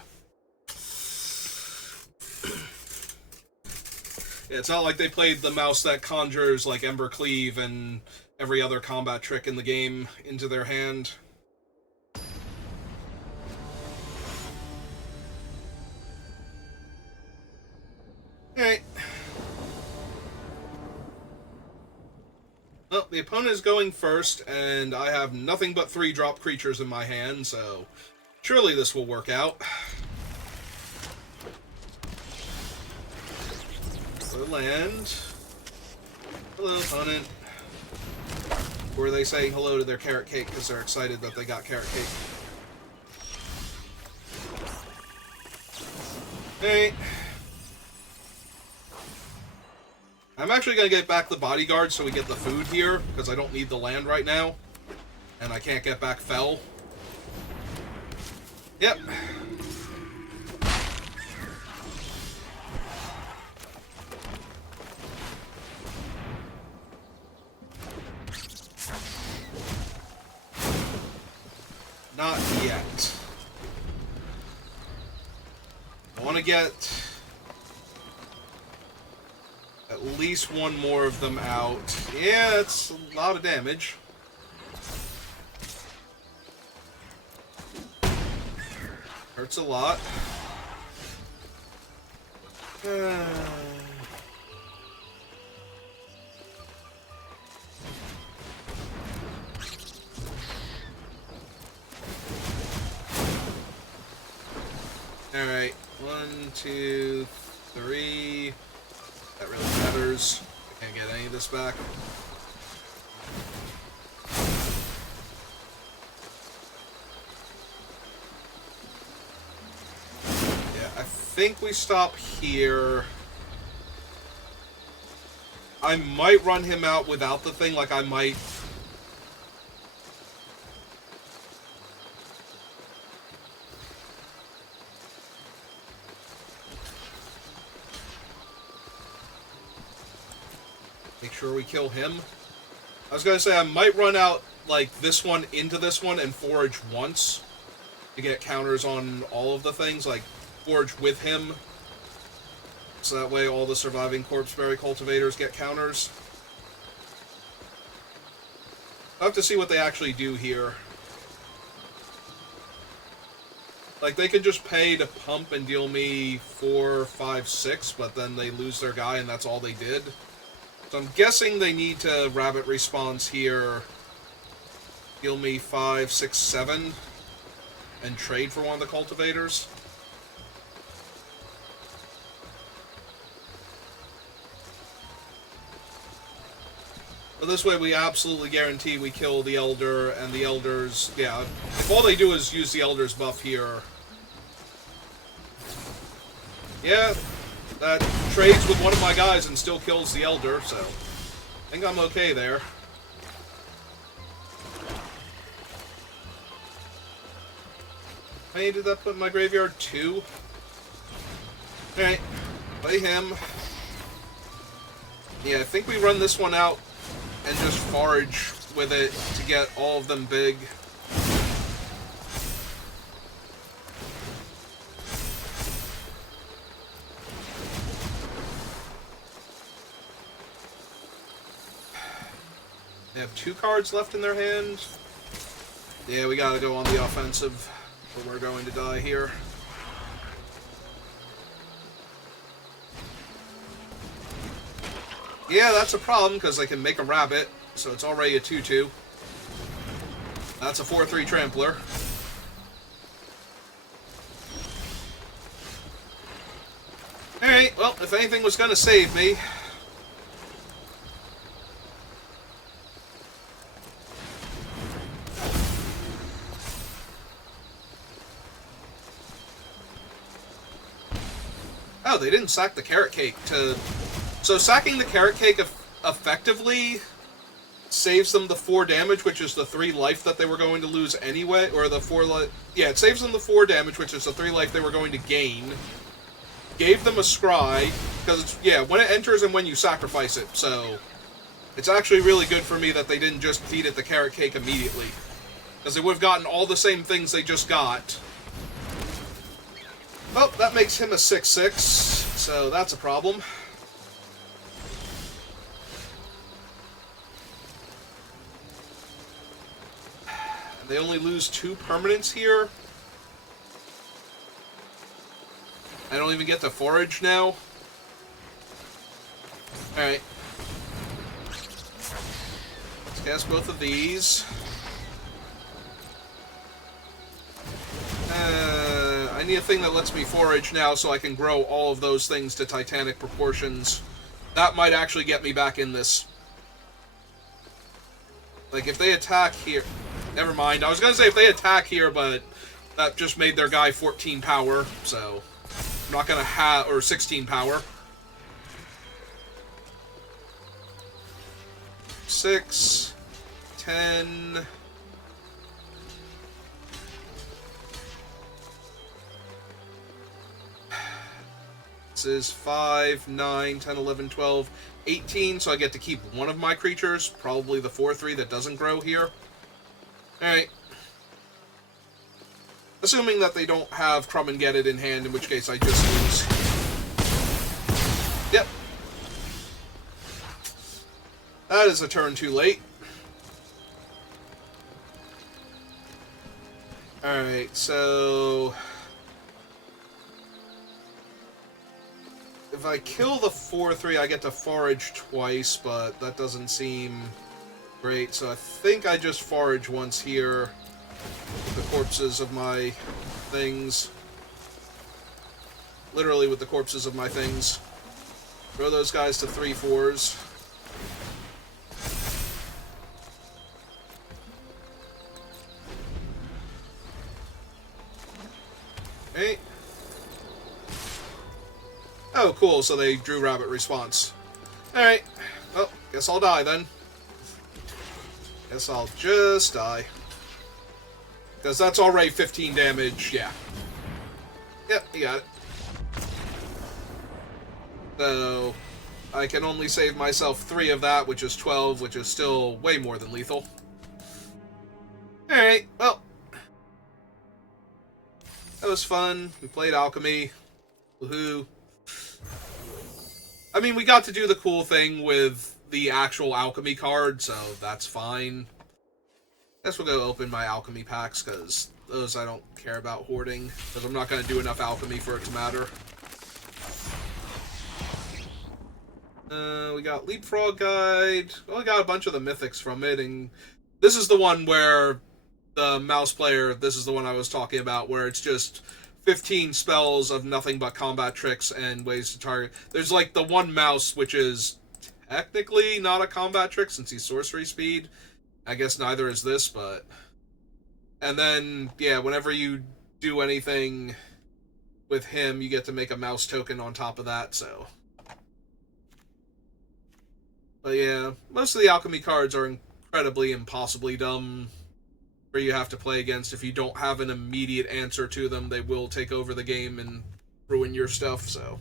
Yeah, it's not like they played the mouse that conjures like Ember Cleave and every other combat trick in the game into their hand. Alright. Well, the opponent is going first, and I have nothing but 3-drop creatures in my hand, so surely this will work out. Hello, land. Hello, opponent. Or are they saying hello to their carrot cake because they're excited that they got carrot cake? Hey. I'm actually going to get back the bodyguard so we get the food here, because I don't need the land right now. And I can't get back Fell. Yep. Not yet. I want to get at least one more of them out. Yeah, it's a lot of damage. Hurts a lot. Alright, 1, 2, 3. That really matters. I can't get any of this back. Yeah, I think we stop here. I might run him out without the thing, like I might... Make sure we kill him. I was going to say, I might run out, like, this one into this one and forage once to get counters on all of the things, like, forage with him. So that way all the surviving Corpseberry cultivators get counters. I have to see what they actually do here. Like, they could just pay to pump and deal me 4, 5, 6, but then they lose their guy and that's all they did. So I'm guessing they need to rabbit response here, heal me 5, 6, 7, and trade for one of the cultivators. But this way we absolutely guarantee we kill the Elder, and the Elders, yeah, if all they do is use the Elder's buff here. Yeah, that trades with one of my guys and still kills the Elder, so I think I'm okay there. How many did that put in my graveyard? 2? Alright, play him. Yeah, I think we run this one out and just forage with it to get all of them big. They have 2 cards left in their hand. Yeah, we gotta go on the offensive, or we're going to die here. Yeah, that's a problem, because I can make a rabbit, so it's already a 2-2. That's a 4-3 trampler. Alright, well, if anything was going to save me... Oh, they didn't sack the carrot cake to... So sacking the carrot cake effectively saves them the 4 damage, which is the 3 life that they were going to lose anyway, or the 4 life... Yeah, it saves them the 4 damage, which is the 3 life they were going to gain. Gave them a scry, because it's, yeah, when it enters and when you sacrifice it, so... It's actually really good for me that they didn't just feed it the carrot cake immediately. Because they would have gotten all the same things they just got. Well, that makes him a 6-6, so that's a problem. They only lose 2 permanents here. I don't even get to forage now. Alright. Let's cast both of these. I need a thing that lets me forage now so I can grow all of those things to titanic proportions. That might actually get me back in this. Like, if they attack here... Never mind. I was going to say if they attack here, but that just made their guy 14 power, so... I'm not gonna have... Or 16 power. 6, 10... This is 5, 9, 10, 11, 12, 18, so I get to keep one of my creatures, probably the 4/3 that doesn't grow here. Alright. Assuming that they don't have Crumb and Get It in hand, in which case I just lose. Yep. That is a turn too late. Alright, so... If I kill the 4/3, I get to forage twice, but that doesn't seem great, so I think I just forage once here with the corpses of my things. Literally with the corpses of my things. Throw those guys to 3/4s. Okay. Oh, cool, so they drew rabbit response. Alright. Well, guess I'll die then. Guess I'll just die. Because that's already 15 damage, yeah. Yep, you got it. So, I can only save myself 3 of that, which is 12, which is still way more than lethal. Alright, well. That was fun. We played Alchemy. Woohoo. I mean, we got to do the cool thing with the actual Alchemy card, so that's fine. Guess we'll go open my Alchemy packs, because those I don't care about hoarding, because I'm not going to do enough Alchemy for it to matter. We got Leapfrog Guide. Well, we got a bunch of the mythics from it, and this is the one where the mouse player, this is the one I was talking about, where it's just 15 spells of nothing but combat tricks and ways to target. There's like the one mouse, which is technically not a combat trick since he's sorcery speed. I guess neither is this, but... And then, yeah, whenever you do anything with him, you get to make a mouse token on top of that, so... But yeah, most of the Alchemy cards are incredibly impossibly dumb, where you have to play against. If you don't have an immediate answer to them, they will take over the game and ruin your stuff, so...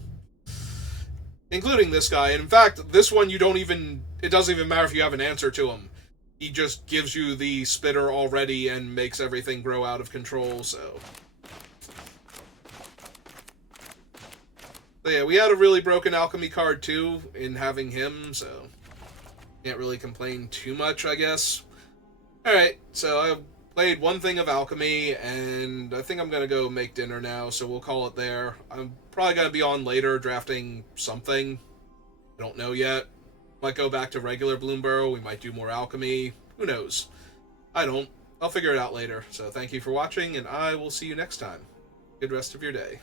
Including this guy. And in fact, this one you don't even... It doesn't even matter if you have an answer to him. He just gives you the spitter already and makes everything grow out of control, so... But yeah, we had a really broken Alchemy card too, in having him, so... Can't really complain too much, I guess. Alright, so I played one thing of Alchemy, and I think I'm going to go make dinner now, so we'll call it there. I'm probably going to be on later drafting something. I don't know yet. Might go back to regular Bloomburrow, we might do more Alchemy. Who knows? I don't. I'll figure it out later. So thank you for watching, and I will see you next time. Good rest of your day.